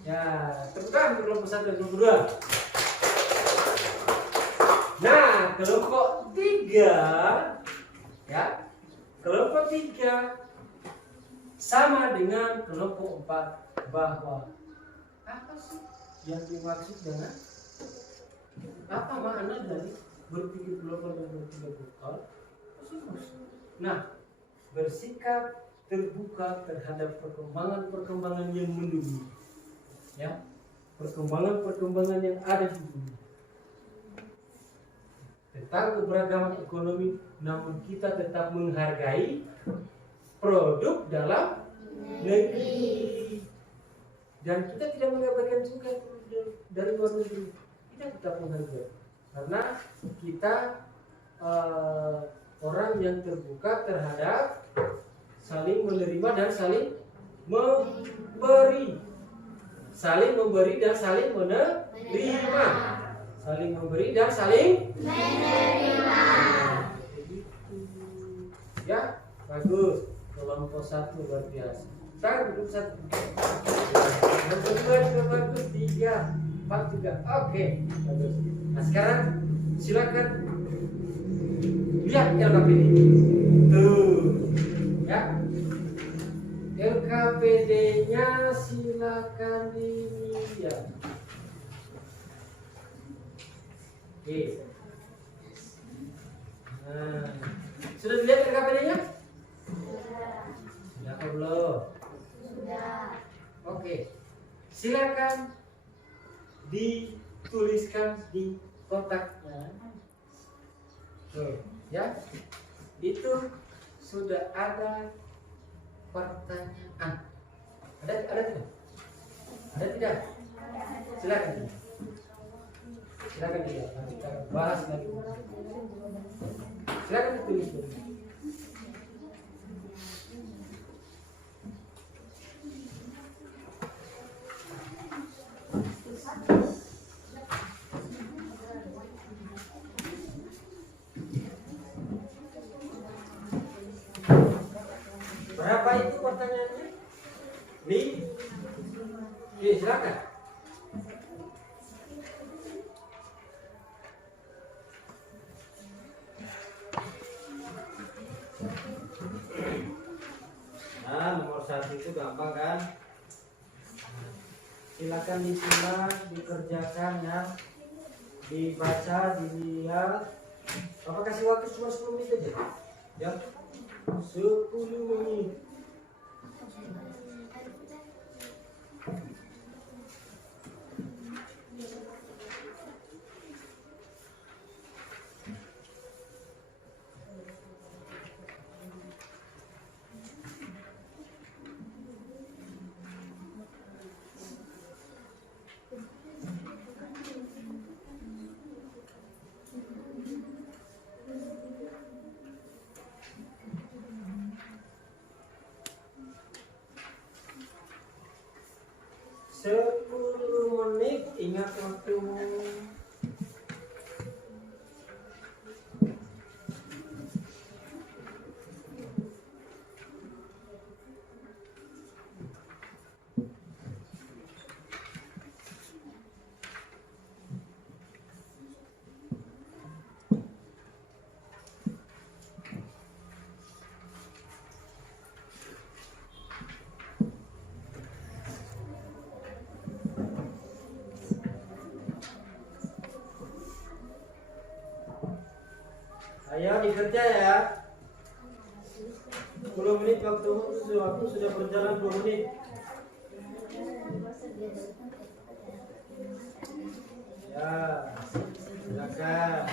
Ya, tepuk tangan untuk kelompok 1 dan kelompok 2. Nah, kelompok 3 ya. Kelompok 3 sama dengan kelompok 4 bahwa apa sih yang dimaksud dengan apa makna dari berpikir global dan berpikir lokal? Nah, bersikap terbuka terhadap perkembangan yang mendunia, ya, perkembangan yang ada di dunia tentang keberagaman ekonomi, namun kita tetap menghargai produk dalam negeri dan kita tidak mengabaikan juga dari luar negeri. Kita tetap menghargai karena kita orang yang terbuka terhadap saling menerima dan saling memberi, saling memberi dan saling menerima, saling memberi dan saling menerima. Ya, bagus. Kelompok 1 luar biasa. Sekarang kelompok 1. Yang kedua juga bagus, 3, 4 juga. Oke, bagus. Nah sekarang silakan lihat LKPD. Tuh, ya. LKPD-nya silakan dilihat. Oke. Nah, sudah dilihat LKPD-nya? Sudah atau belum? Sudah. Oke. Silakan dituliskan di kotaknya. Ya. Itu sudah ada pertanyaan. Ada tidak? Ada tidak? Silakan. Silakan tidak. Nanti kita bahas lagi. Silakan ditulis dulu. Berapa itu pertanyaannya? Oke, silakan. Nah, nomor 1 itu gampang kan? Silakan disimak, dikerjakan ya, dibaca, dilihat. Bapak kasih waktu cuma 10 menit aja, ya. 10 menit. Ingat waktu. Ayo dikerja ya. 10 menit waktu sudah berjalan 2 menit. Ya, silakan.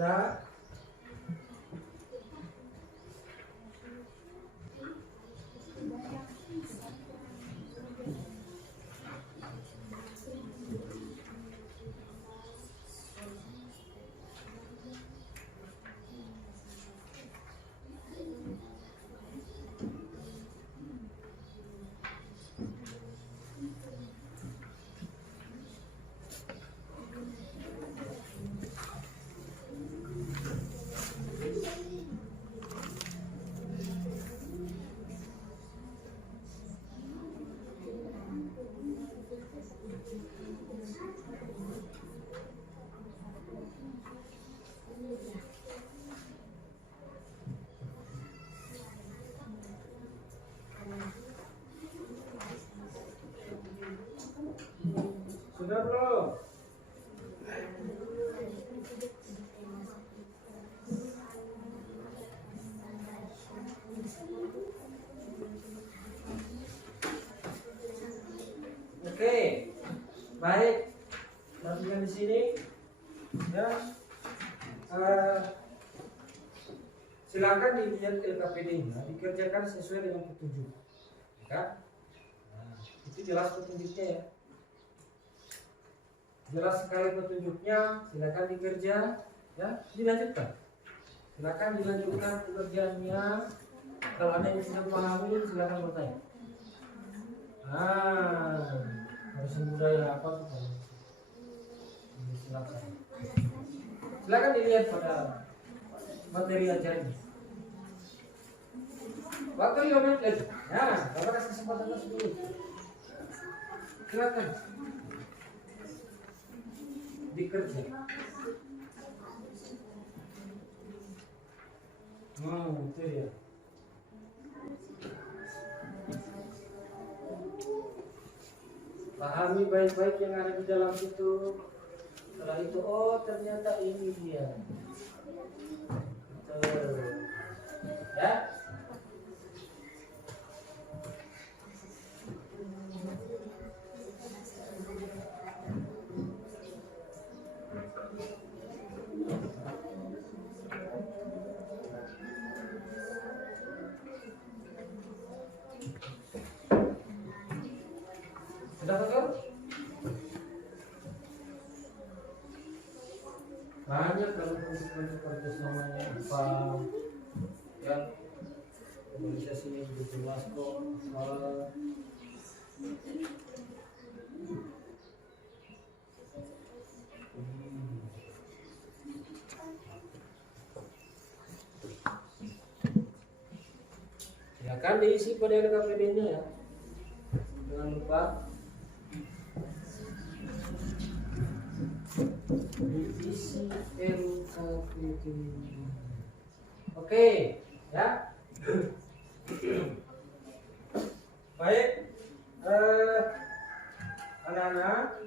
sudah. Sudah belum? Oke, baik. Perhatikan di sini, ya. Silakan dilihat LKPD-nya, dikerjakan sesuai dengan petunjuk, kan? Nah, itu jelas petunjuknya ya. Jelas sekali petunjuknya, silakan dikerja, ya. Dilanjutkan. Silakan dilanjutkan pekerjaannya. Kalau ada yang tidak memahami, silakan bertanya. Harus budaya apa tuh? Silakan dilihat pada materi ajarnya. Waktu 5 menit lagi. Nah, kalau kasih kesempatan dulu. Silakan dikerja. Itu ya. Pahami baik-baik yang ada di dalam situ. Setelah itu, oh ternyata ini dia. Betul. Ya. Sudah betul? Banyak kalau untuk kerjasamanya apa yang organisasinya begitu jelas kok. Silakan diisi pada LKPD-nya ya. Jangan lupa diisi LKPD. Oke, ya. Baik, anak-anak.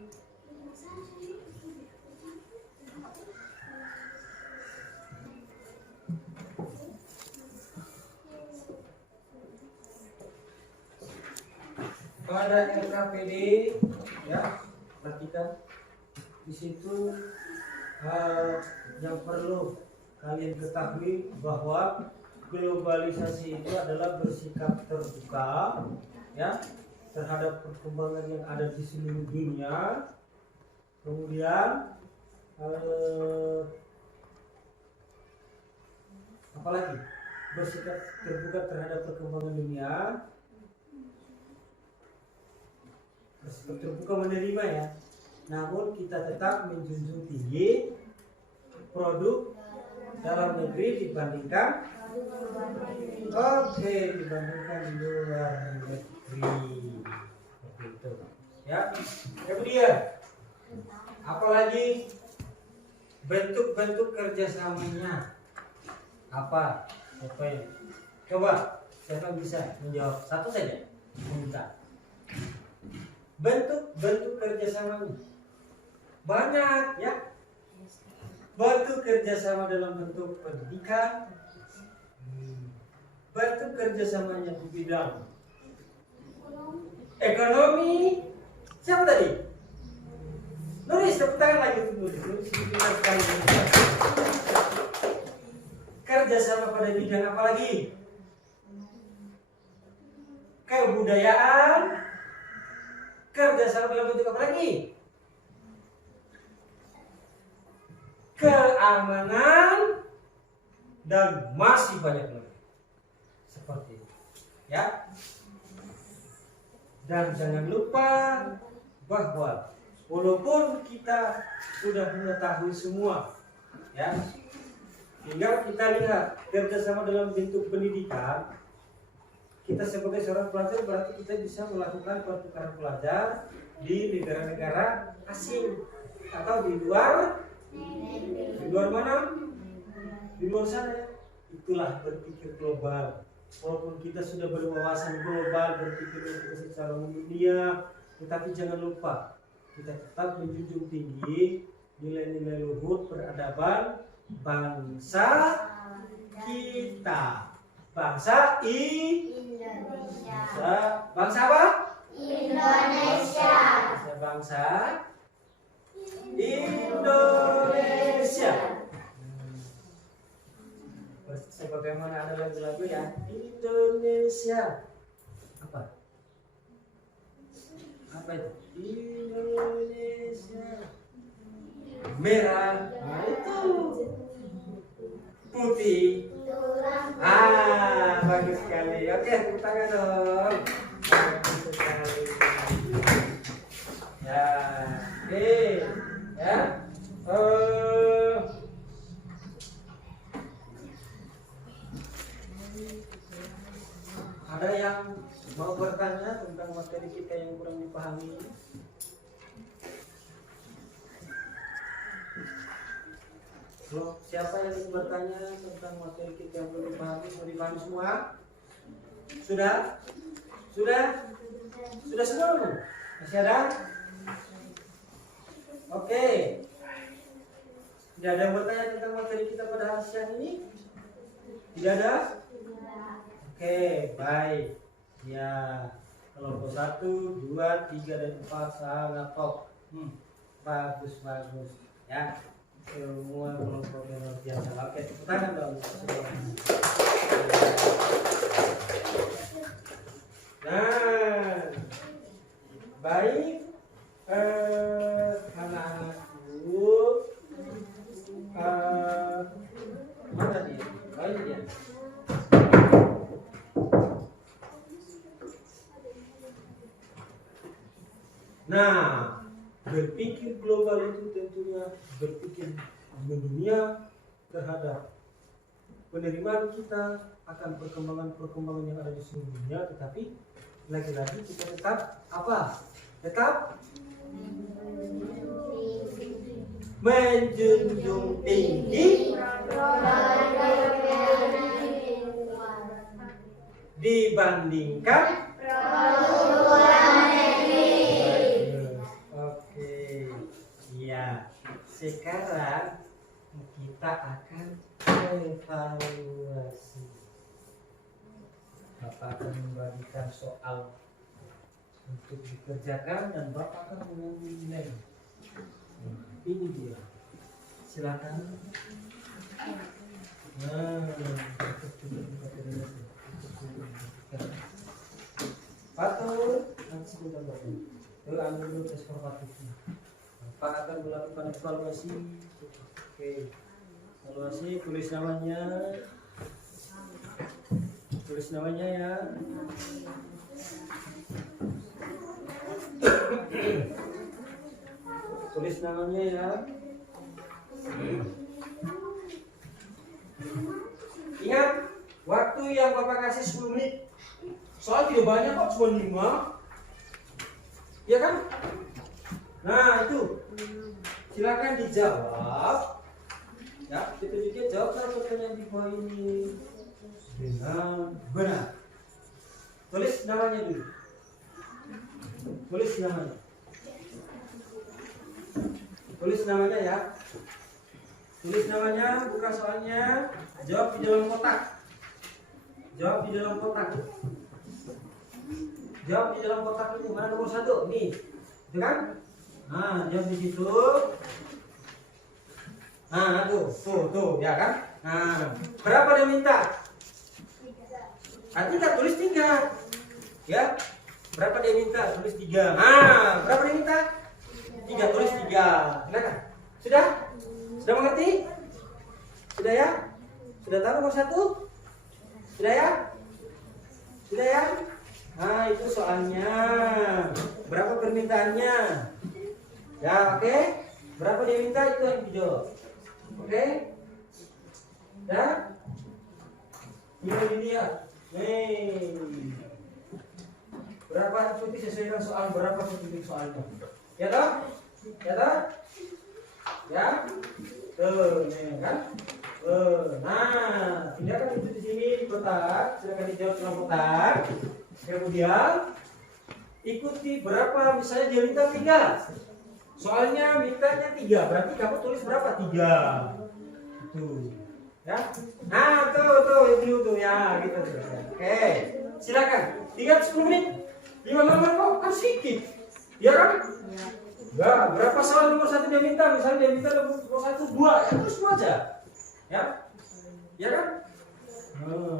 Pada LKPD, ya, perhatikan di situ yang perlu kalian ketahui bahwa globalisasi itu adalah bersikap terbuka, ya, terhadap perkembangan yang ada di seluruh dunia. Kemudian apalagi bersikap terbuka terhadap perkembangan dunia. Bersikap terbuka menerima ya, namun kita tetap menjunjung tinggi produk dalam negeri dibandingkan dibandingkan luar negeri, seperti itu ya. Kemudian apalagi bentuk-bentuk kerjasamanya apa? Coba siapa bisa menjawab? Satu saja, minta. Bentuk kerjasamanya banyak ya. Bentuk kerjasama dalam bentuk pendidikan, bentuk kerjasamanya di bidang ekonomi. Siapa tadi? Nulis, tepuk tangan lagi. Nulis sekali. Kerjasama pada bidang apa lagi? Kebudayaan. Kerjasama dalam bentuk apa lagi? Keamanan. Dan masih banyak lagi. Seperti itu. Ya. Dan jangan lupa bahwa walaupun kita sudah mengetahui semua, ya, tinggal kita lihat kerjasama dalam bentuk pendidikan. Kita sebagai seorang pelajar berarti kita bisa melakukan pertukaran pelajar di negara-negara asing atau di luar mana? Di luar sana, ya. Itulah berpikir global. Walaupun kita sudah berwawasan global, berpikir secara dunia, tetapi jangan lupa kita tetap menjunjung tinggi nilai-nilai luhur peradaban bangsa kita. Bangsa Indonesia. Bangsa apa? Indonesia. Bangsa Indonesia. Sebagaimana ada lagu-lagu ya, Indonesia. Apa itu? Indonesia merah. Nah, itu putih. Bagus sekali. Oke, tepuk tangan dong. Bagus sekali. Ya, oke, ya. Ada yang mau bertanya tentang materi kita yang kurang dipahami? Loh, siapa yang ingin bertanya tentang materi kita yang belum dipahami? Sudah dipahami semua? Sudah? Sudah? Sudah semua belum? Masih ada? Oke. Tidak ada yang bertanya tentang materi kita pada hari siang ini? Tidak ada? Oke, baik. Ya, kelompok 1, 2, 3, dan 4 sangat top. Bagus. Ya, semua kelompok yang luar biasa. Oke, tepuk tangan dong. Nah, baik. Anak-anakku, mana dia? Oh, ini dia. Nah, berpikir global itu tentunya berpikir mendunia terhadap penerimaan kita akan perkembangan yang ada di seluruh dunia, tetapi lagi-lagi kita tetap apa? Tetap menjunjung tinggi dibandingkan sekarang kita akan evaluasi. Bapak akan membagikan soal untuk dikerjakan dan Bapak akan mengambil nilai. Ini dia. Silakan. Patur, nanti sebentar Bapak. Ambil dulu tes formatifnya. Pak akan melakukan evaluasi. Oke, evaluasi, tulis namanya ya. Tulis namanya ya. Ingat, waktu yang Bapak kasih 10 menit. Soal tidak banyak kok, cuma 5. Ya kan? Nah, itu silakan dijawab. Ya, ditunjukkan jawablah pertanyaan di bawah ini dengan benar. Tulis namanya dulu. Tulis namanya. Tulis namanya ya. Tulis namanya, buka soalnya. Jawab di dalam kotak. Jawab di dalam kotak. Jawab di dalam kotak itu. Mana nomor 1? Nih. Itu kan? Nah, jawab di situ. Nah, tuh, ya kan? Nah, berapa dia minta? Nanti kita tulis 3. Ya. Berapa dia minta? Tulis 3. Nah, berapa dia minta? 3, tulis 3. Silakan. Sudah? Sudah mengerti? Sudah ya? Sudah tahu nomor 1? Sudah ya? Sudah ya? Nah, itu soalnya. Berapa permintaannya? Ya, oke. Berapa dia minta itu yang dijawab. Oke? Ya? Ini dilihat. Nih. Berapa ikuti sesuaikan soal, berapa ikuti soalnya. Ya toh? Ya toh? Ya? Tuh, nih kan? Nah, silakan itu di sini di kotak, silakan dijawab dalam kotak. Kemudian ikuti berapa, misalnya dia minta 3. Soalnya mintanya 3, berarti kamu tulis berapa? 3. Tuh. Ya. Nah, tuh itu ya, gitu tuh. Oke. Silakan. Tinggal 10 menit. 5 menit kok kan sedikit. Ya kan? Enggak, berapa soal nomor 1 dia minta? Misalnya dia minta nomor 1 2, ya terus 2 aja. Ya. Ya kan?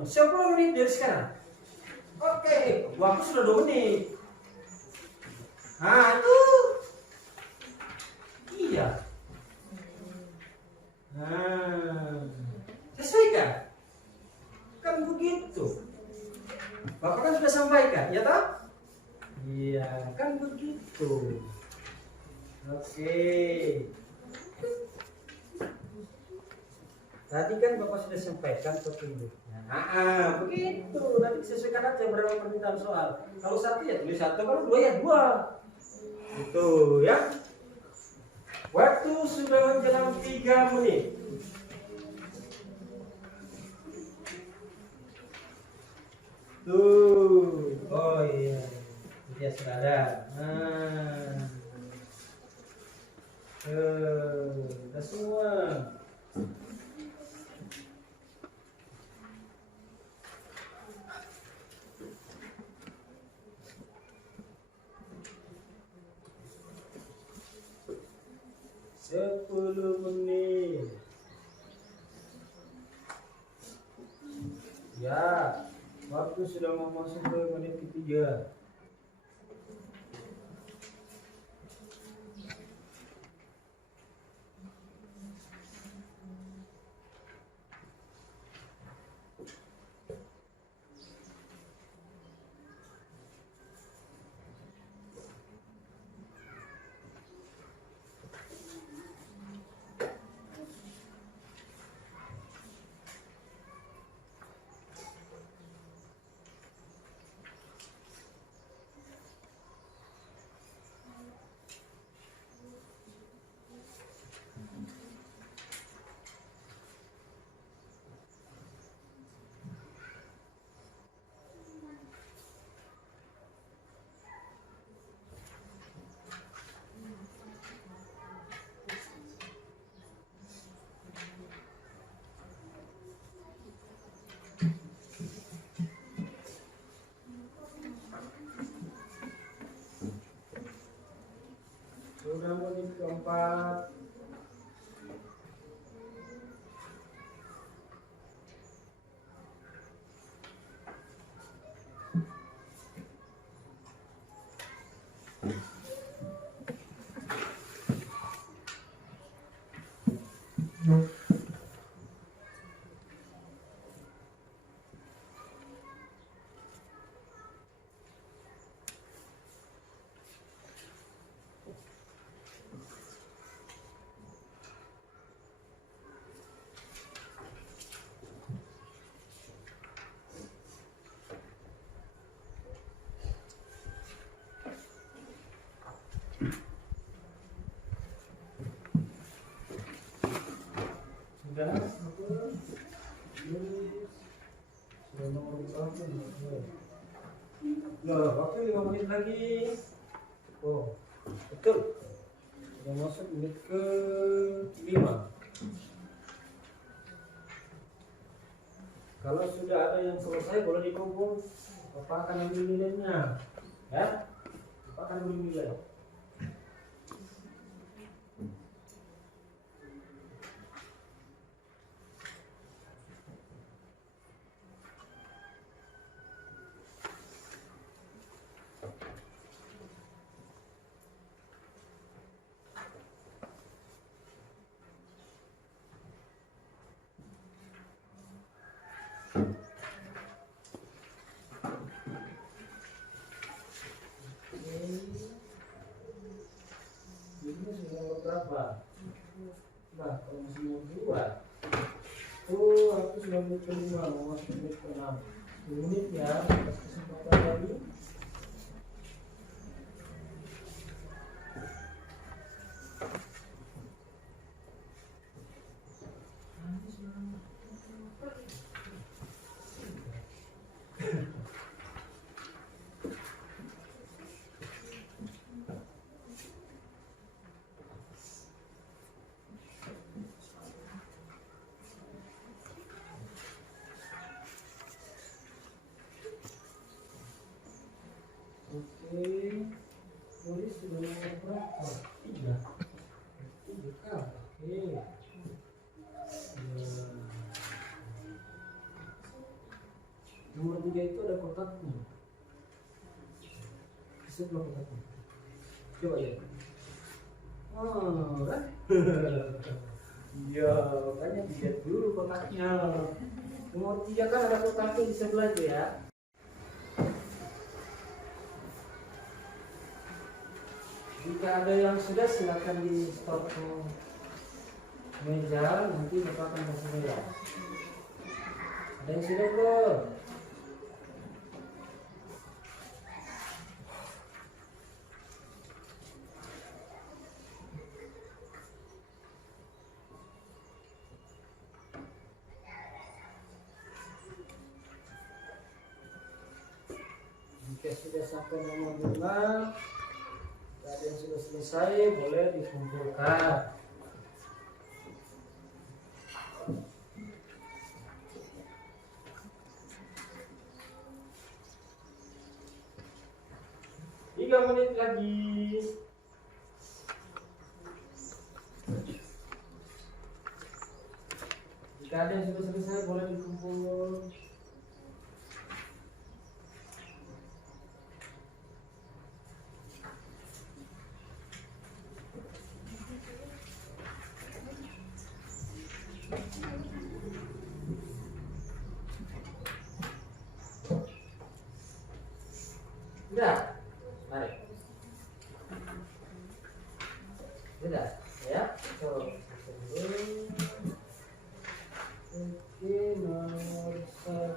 10 menit dari sekarang. Oke, waktu sudah 2 menit. Nah, itu. Iya. Nah, sesuaikan. Kan begitu. Bapak kan sudah sampaikan, ya toh? Iya, kan begitu. Oke. Tadi kan Bapak sudah sampaikan petunjuknya. Begitu. Nanti disesuaikan aja berapa permintaan soal. Kalau 1 ya tulis 1, kalau 2 ya 2. Gitu ya. Waktu sudah menjelang 3 menit. Tuh. Oh iya. Dia sudah ada. Udah semua. Sepuluh menit. Ya, waktu sudah mau masuk ke menit ketiga. Sudah menit keempat. Sudah nomor berapa? Loh, waktu 5 menit lagi. Oh, betul. Sudah masuk menit ke 5. Kalau sudah ada yang selesai boleh dikumpul. Bapak akan ambil nilainya. Ya? Bapak akan ambil nilai. berapa? Nah, kalau 92 itu 195 nomor 96 menit ya, kesempatan lagi. Oke, tulis sudah nomor berapa? 3 kah? Oke. Nomor 3 itu ada kotaknya. Sebelah kotaknya. Coba ya. Oh, kan? Iya, makanya dilihat dulu kotaknya. Nomor 3 kan ada kotaknya di sebelah itu ya. Jika ada yang sudah, silakan di stop ke meja, nanti Bapak akan kasih meja. Ada yang sudah belum? Jika sudah sampai nomor 5, ada yang sudah selesai, boleh dikumpulkan. Tiga menit lagi. Jika ada yang sudah selesai, boleh dikumpul. Sudah, mari. Sudah, ya. Oke, nomor 1.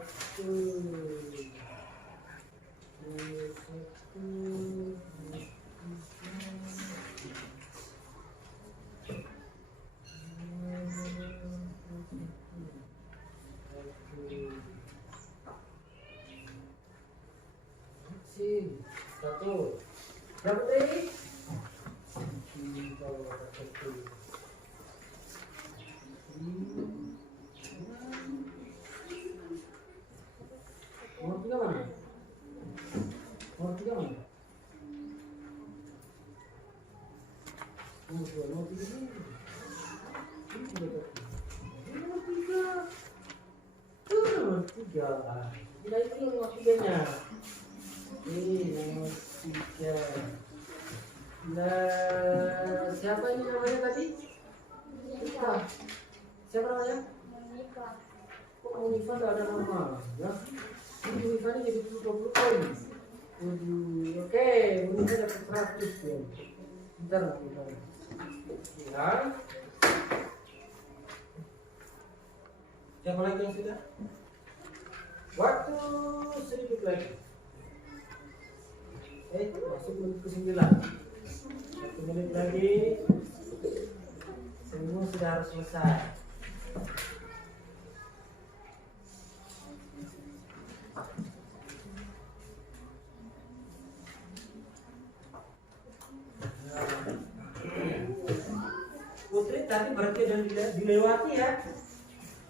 Satu. Berapa tadi? Nomor 3 mana? Nomor 3 mana? Nomor 2, nomor 3 ini. Nomor 3. Nomor 3. Tidak itu nomor 3-nya. Ini nomor 3. Nah, siapa ini namanya tadi? Siapa namanya? Kok Munifa tidak ada nama? Ya? Ini Munifa ini jadi 20 poin. Oke, Munifa dapat 100 poin. Bentar. Ya. Siapa lagi yang sudah? Waktu sedikit lagi. Masuk menit ke-9. 1 menit lagi. Semua sudah harus selesai. Putri tadi berarti udah dilewati ya.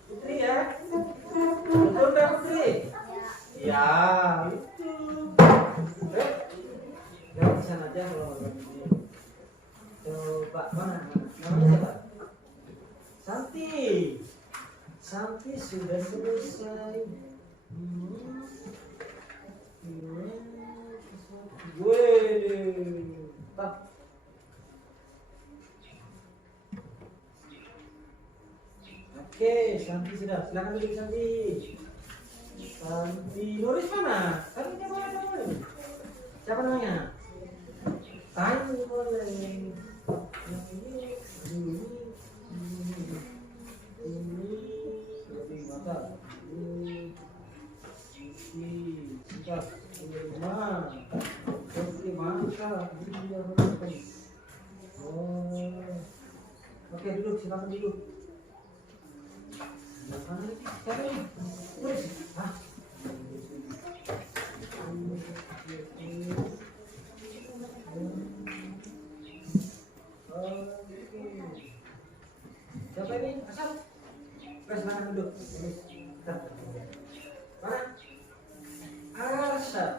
Putri ya. Betul kan Putri? Ya, itu. Lewat sana aja kalau begini. Coba mana? Namanya siapa? Santi. Santi sudah selesai. Tak. Oke, Santi sudah. Silakan duduk Santi. Santi Nuris mana? Santi mana? Siapa namanya? Tanya boleh. lima. Oke, mantap. Oh. Oke, duduk, silakan duduk. Mana lagi? Siapa ini? Tulis. Hah? Siapa ini? Asal. Oke, silakan duduk. Mana? Asal.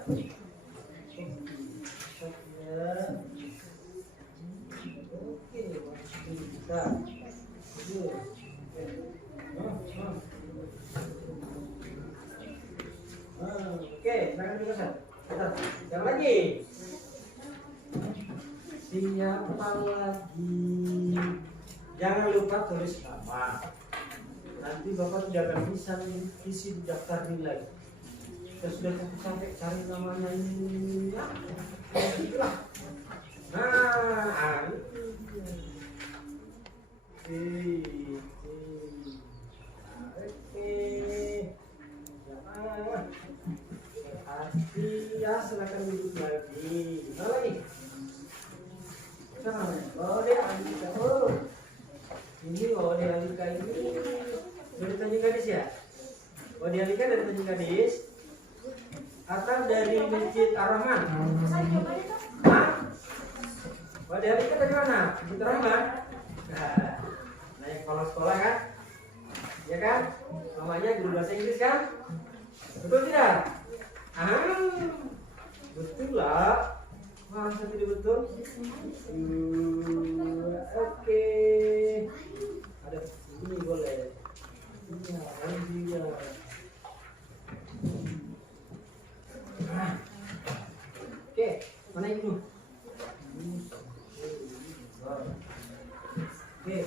Oke, kita. Oke, silakan duduk, Asal. Yang lagi. Siapa lagi? Jangan lupa tulis nama. Nanti Bapak tidak akan bisa isi di daftar nilai. Kita sudah sampai cari namanya ini. Ya, itulah. Nah, ini. Oke. Berarti ya silakan duduk lagi. Mana lagi? Oh, dia Alika. Oh, ini dia Alika ini dari Tanjung Gadis ya? Oh, dia Alika dari Tanjung Gadis atau dari Masjid Ar-Rahman? Hah? Oh, dia Alika dari mana? Masjid Ar-Rahman? Nah, naik sekolah kan? Ya kan? Namanya guru bahasa Inggris kan? Betul tidak? Betul lah. Masa tidak betul? Oke. Ada ini boleh. Iya, dia. Oke, mana itu? Oke,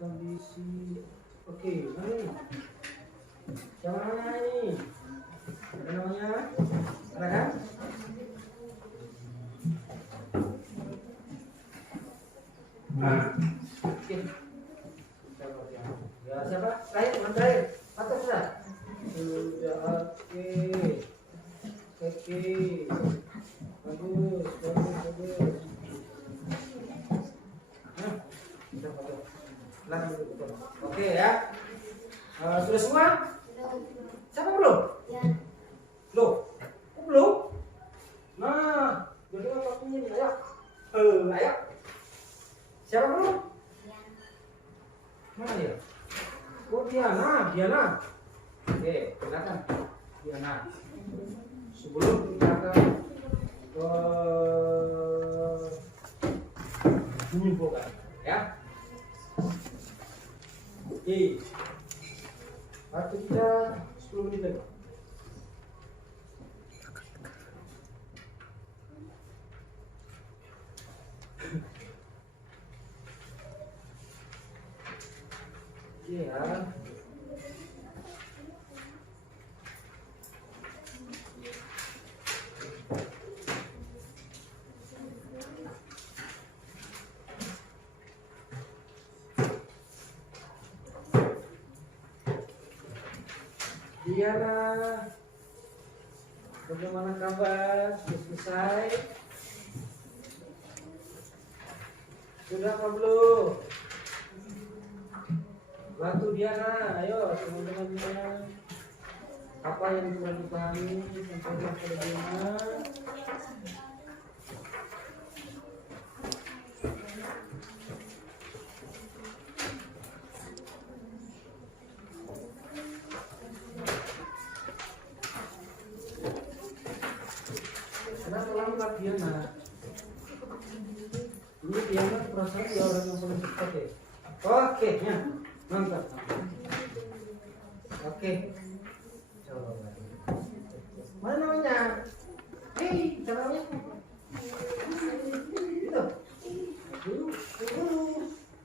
kondisi. Oke, mana ini? Yang mana ini? Ada namanya? Ada kan? Oke. Ya, siapa? Terakhir, teman terakhir. Patah sudah. Sudah, oke. Oke. Bagus, bagus. Oke ya. Sudah semua? Siapa belum? Belum? Belum? Nah, jadi apa ini? Ayo. Ayo. Siapa belum? Mana dia? Oh, Diana. Oke, silakan. Diana. Sebelum kita ke menyimpulkan, ya. Oke. Waktu kita 10 menit lagi. Ya. Diana, bagaimana kabar? Sudah selesai? Sudah apa belum? Bantu Diana, ayo teman-teman. Apa yang kurang dipahami? Sampaikan ke Diana. Kenapa lambat Diana? Ini Diana perasaan dia orang yang paling cepat ya. Oke, ya, mantap. Oke, coba. Mana namanya? Hei, caranya? Itu. Dulu.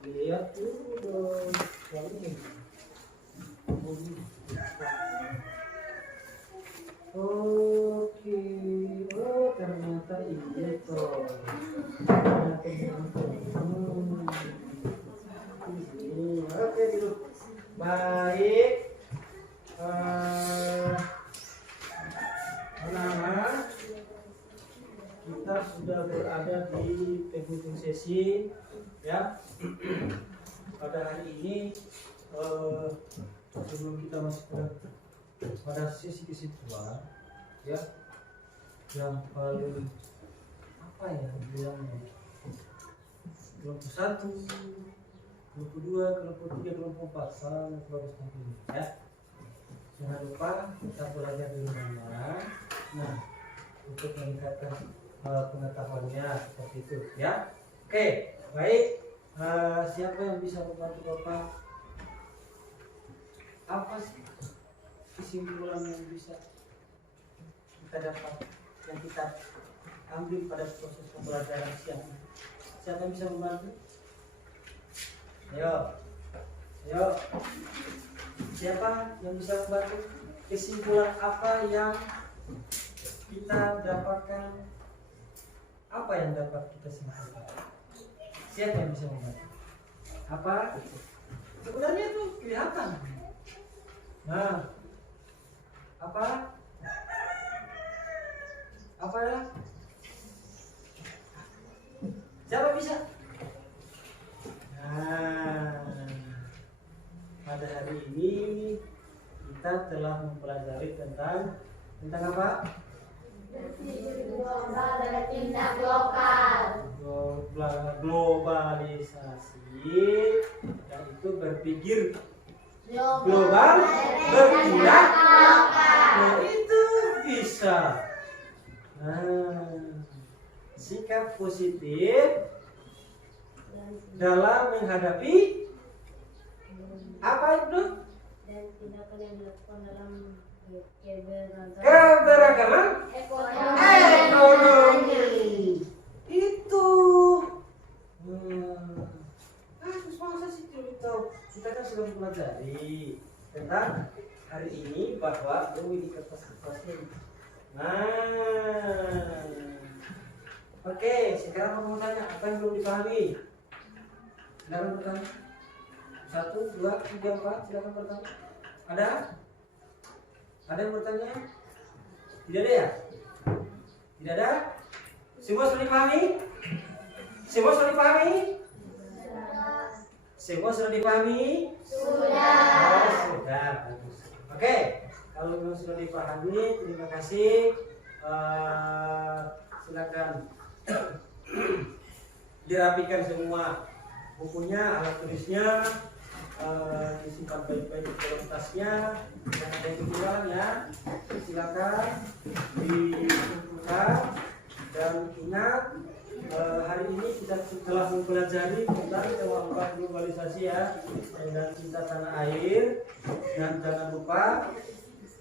Lihat dulu dong. Baik, anak-anak, kita sudah berada di penghujung sesi, ya. Pada hari ini, sebelum kita masuk pada sesi kesimpulan, ya, yang paling apa ya bilangnya, kelompok 1, kelompok 2, kelompok 3, kelompok 4 sangat bagus nantinya, ya. Jangan lupa kita belajar di rumah. Nah, untuk meningkatkan pengetahuannya seperti itu, ya. Oke, baik. Siapa yang bisa membantu Bapak? Apa sih kesimpulan yang bisa kita dapat, yang kita ambil pada proses pembelajaran siang ini? Siapa yang bisa membantu? Ayo, ayo. Siapa yang bisa membantu? Kesimpulan apa yang kita dapatkan? Apa yang dapat kita simpulkan? Siapa yang bisa membantu? Apa? Sebenarnya itu kelihatan. Nah, apa? Apa ya? Siapa bisa? Nah, pada hari ini kita telah mempelajari tentang apa? Global bertindak lokal. Globalisasi, yaitu berpikir global bertindak lokal. Nah, itu bisa. Nah, sikap positif dalam menghadapi apa itu? Dan tindakan yang dilakukan dalam Keberagaman ekonomi. Itu. Terus masa sih tahu? Kita kan sudah mempelajari tentang hari ini bahwa di kertas-kertasnya. Nah, oke, sekarang aku mau tanya apa yang belum dipahami? Silakan bertanya. 1, 2, 3, 4, silakan bertanya. Ada? Ada yang bertanya? Tidak ada ya? Tidak ada? Semua sudah dipahami? Semua sudah dipahami? Semua sudah dipahami? Sudah. Oh, sudah, bagus. Oke, kalau memang sudah dipahami, terima kasih. Silakan dirapikan semua bukunya, alat tulisnya, disimpan baik-baik di dalam tasnya. Yang ada yang ketinggalan ya, silakan dikumpulkan. Dan ingat, hari ini kita telah mempelajari tentang tema globalisasi ya, dan cinta tanah air. Dan jangan lupa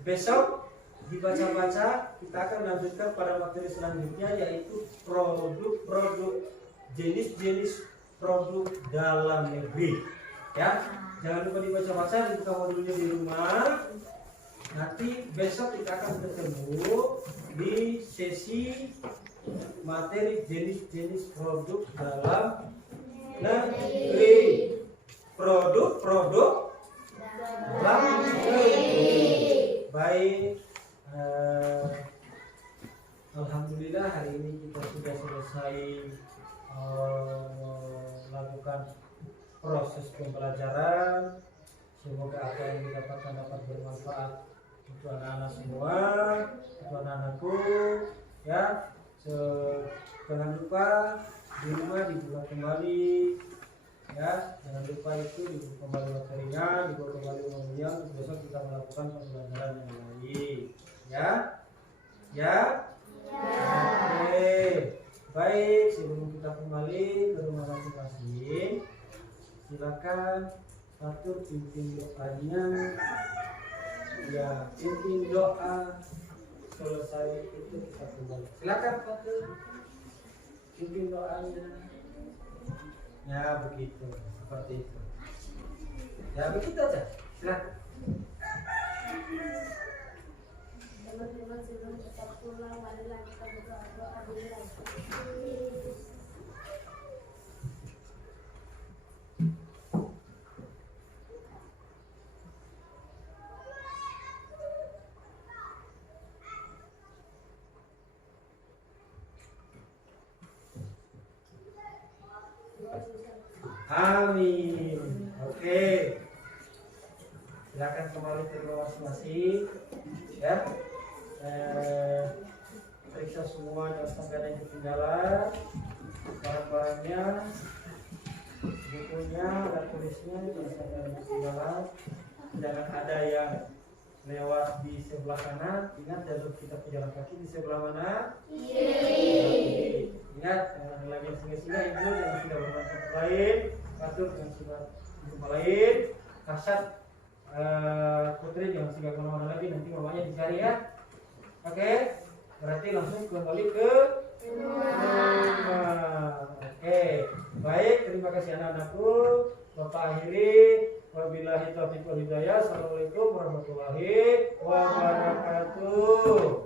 besok dibaca-baca, kita akan lanjutkan pada materi selanjutnya, yaitu produk-produk, jenis-jenis produk dalam negeri ya. Jangan lupa dibaca-baca, dibuka modulnya di rumah. Nanti besok kita akan bertemu di sesi materi jenis-jenis produk dalam negeri. Produk-produk dalam negeri. Baik, alhamdulillah hari ini kita sudah selesai melakukan proses pembelajaran. Semoga apa yang didapatkan dapat bermanfaat untuk anak-anak semua, untuk anak-anakku ya. Jangan lupa di rumah dibuka kembali ya, jangan lupa itu dibuka kembali materinya, dibuka kembali uangnya. Besok kita melakukan pembelajaran yang lain ya. Ya. Oke. Baik, sebelum kita kembali ke rumah masing-masing, silakan atur pimpin doanya. Ya, pimpin doa selesai itu kita kembali. Silakan atur pimpin doanya. Ya, begitu, seperti itu. Ya, begitu aja. Silakan. Teman-teman sebelum kita pulang, marilah kita berdoa dulu lagi. Amin. Oke. Silakan kembali ke rumah masing-masing. Ya. Periksa semua jangan ada yang ketinggalan. Barang-barangnya, bukunya, dan tulisnya jangan ada yang ketinggalan. Jangan ada yang lewat di sebelah kanan. Ingat jalur kita pejalan kaki di sebelah mana? Kiri. Ingat jangan ada lagi yang singgah-singgah. Ibu jangan sudah bermain tempat lain. Atur jangan sudah di tempat lain. Kasat Putri jangan singgah kemana-mana lagi. Nanti mamanya dicari ya. Oke. Berarti langsung kembali ke rumah. Oke. Baik. Terima kasih anak-anakku. Bapak akhiri. Wabillahi taufiq wal hidayah. Assalamualaikum warahmatullahi wabarakatuh.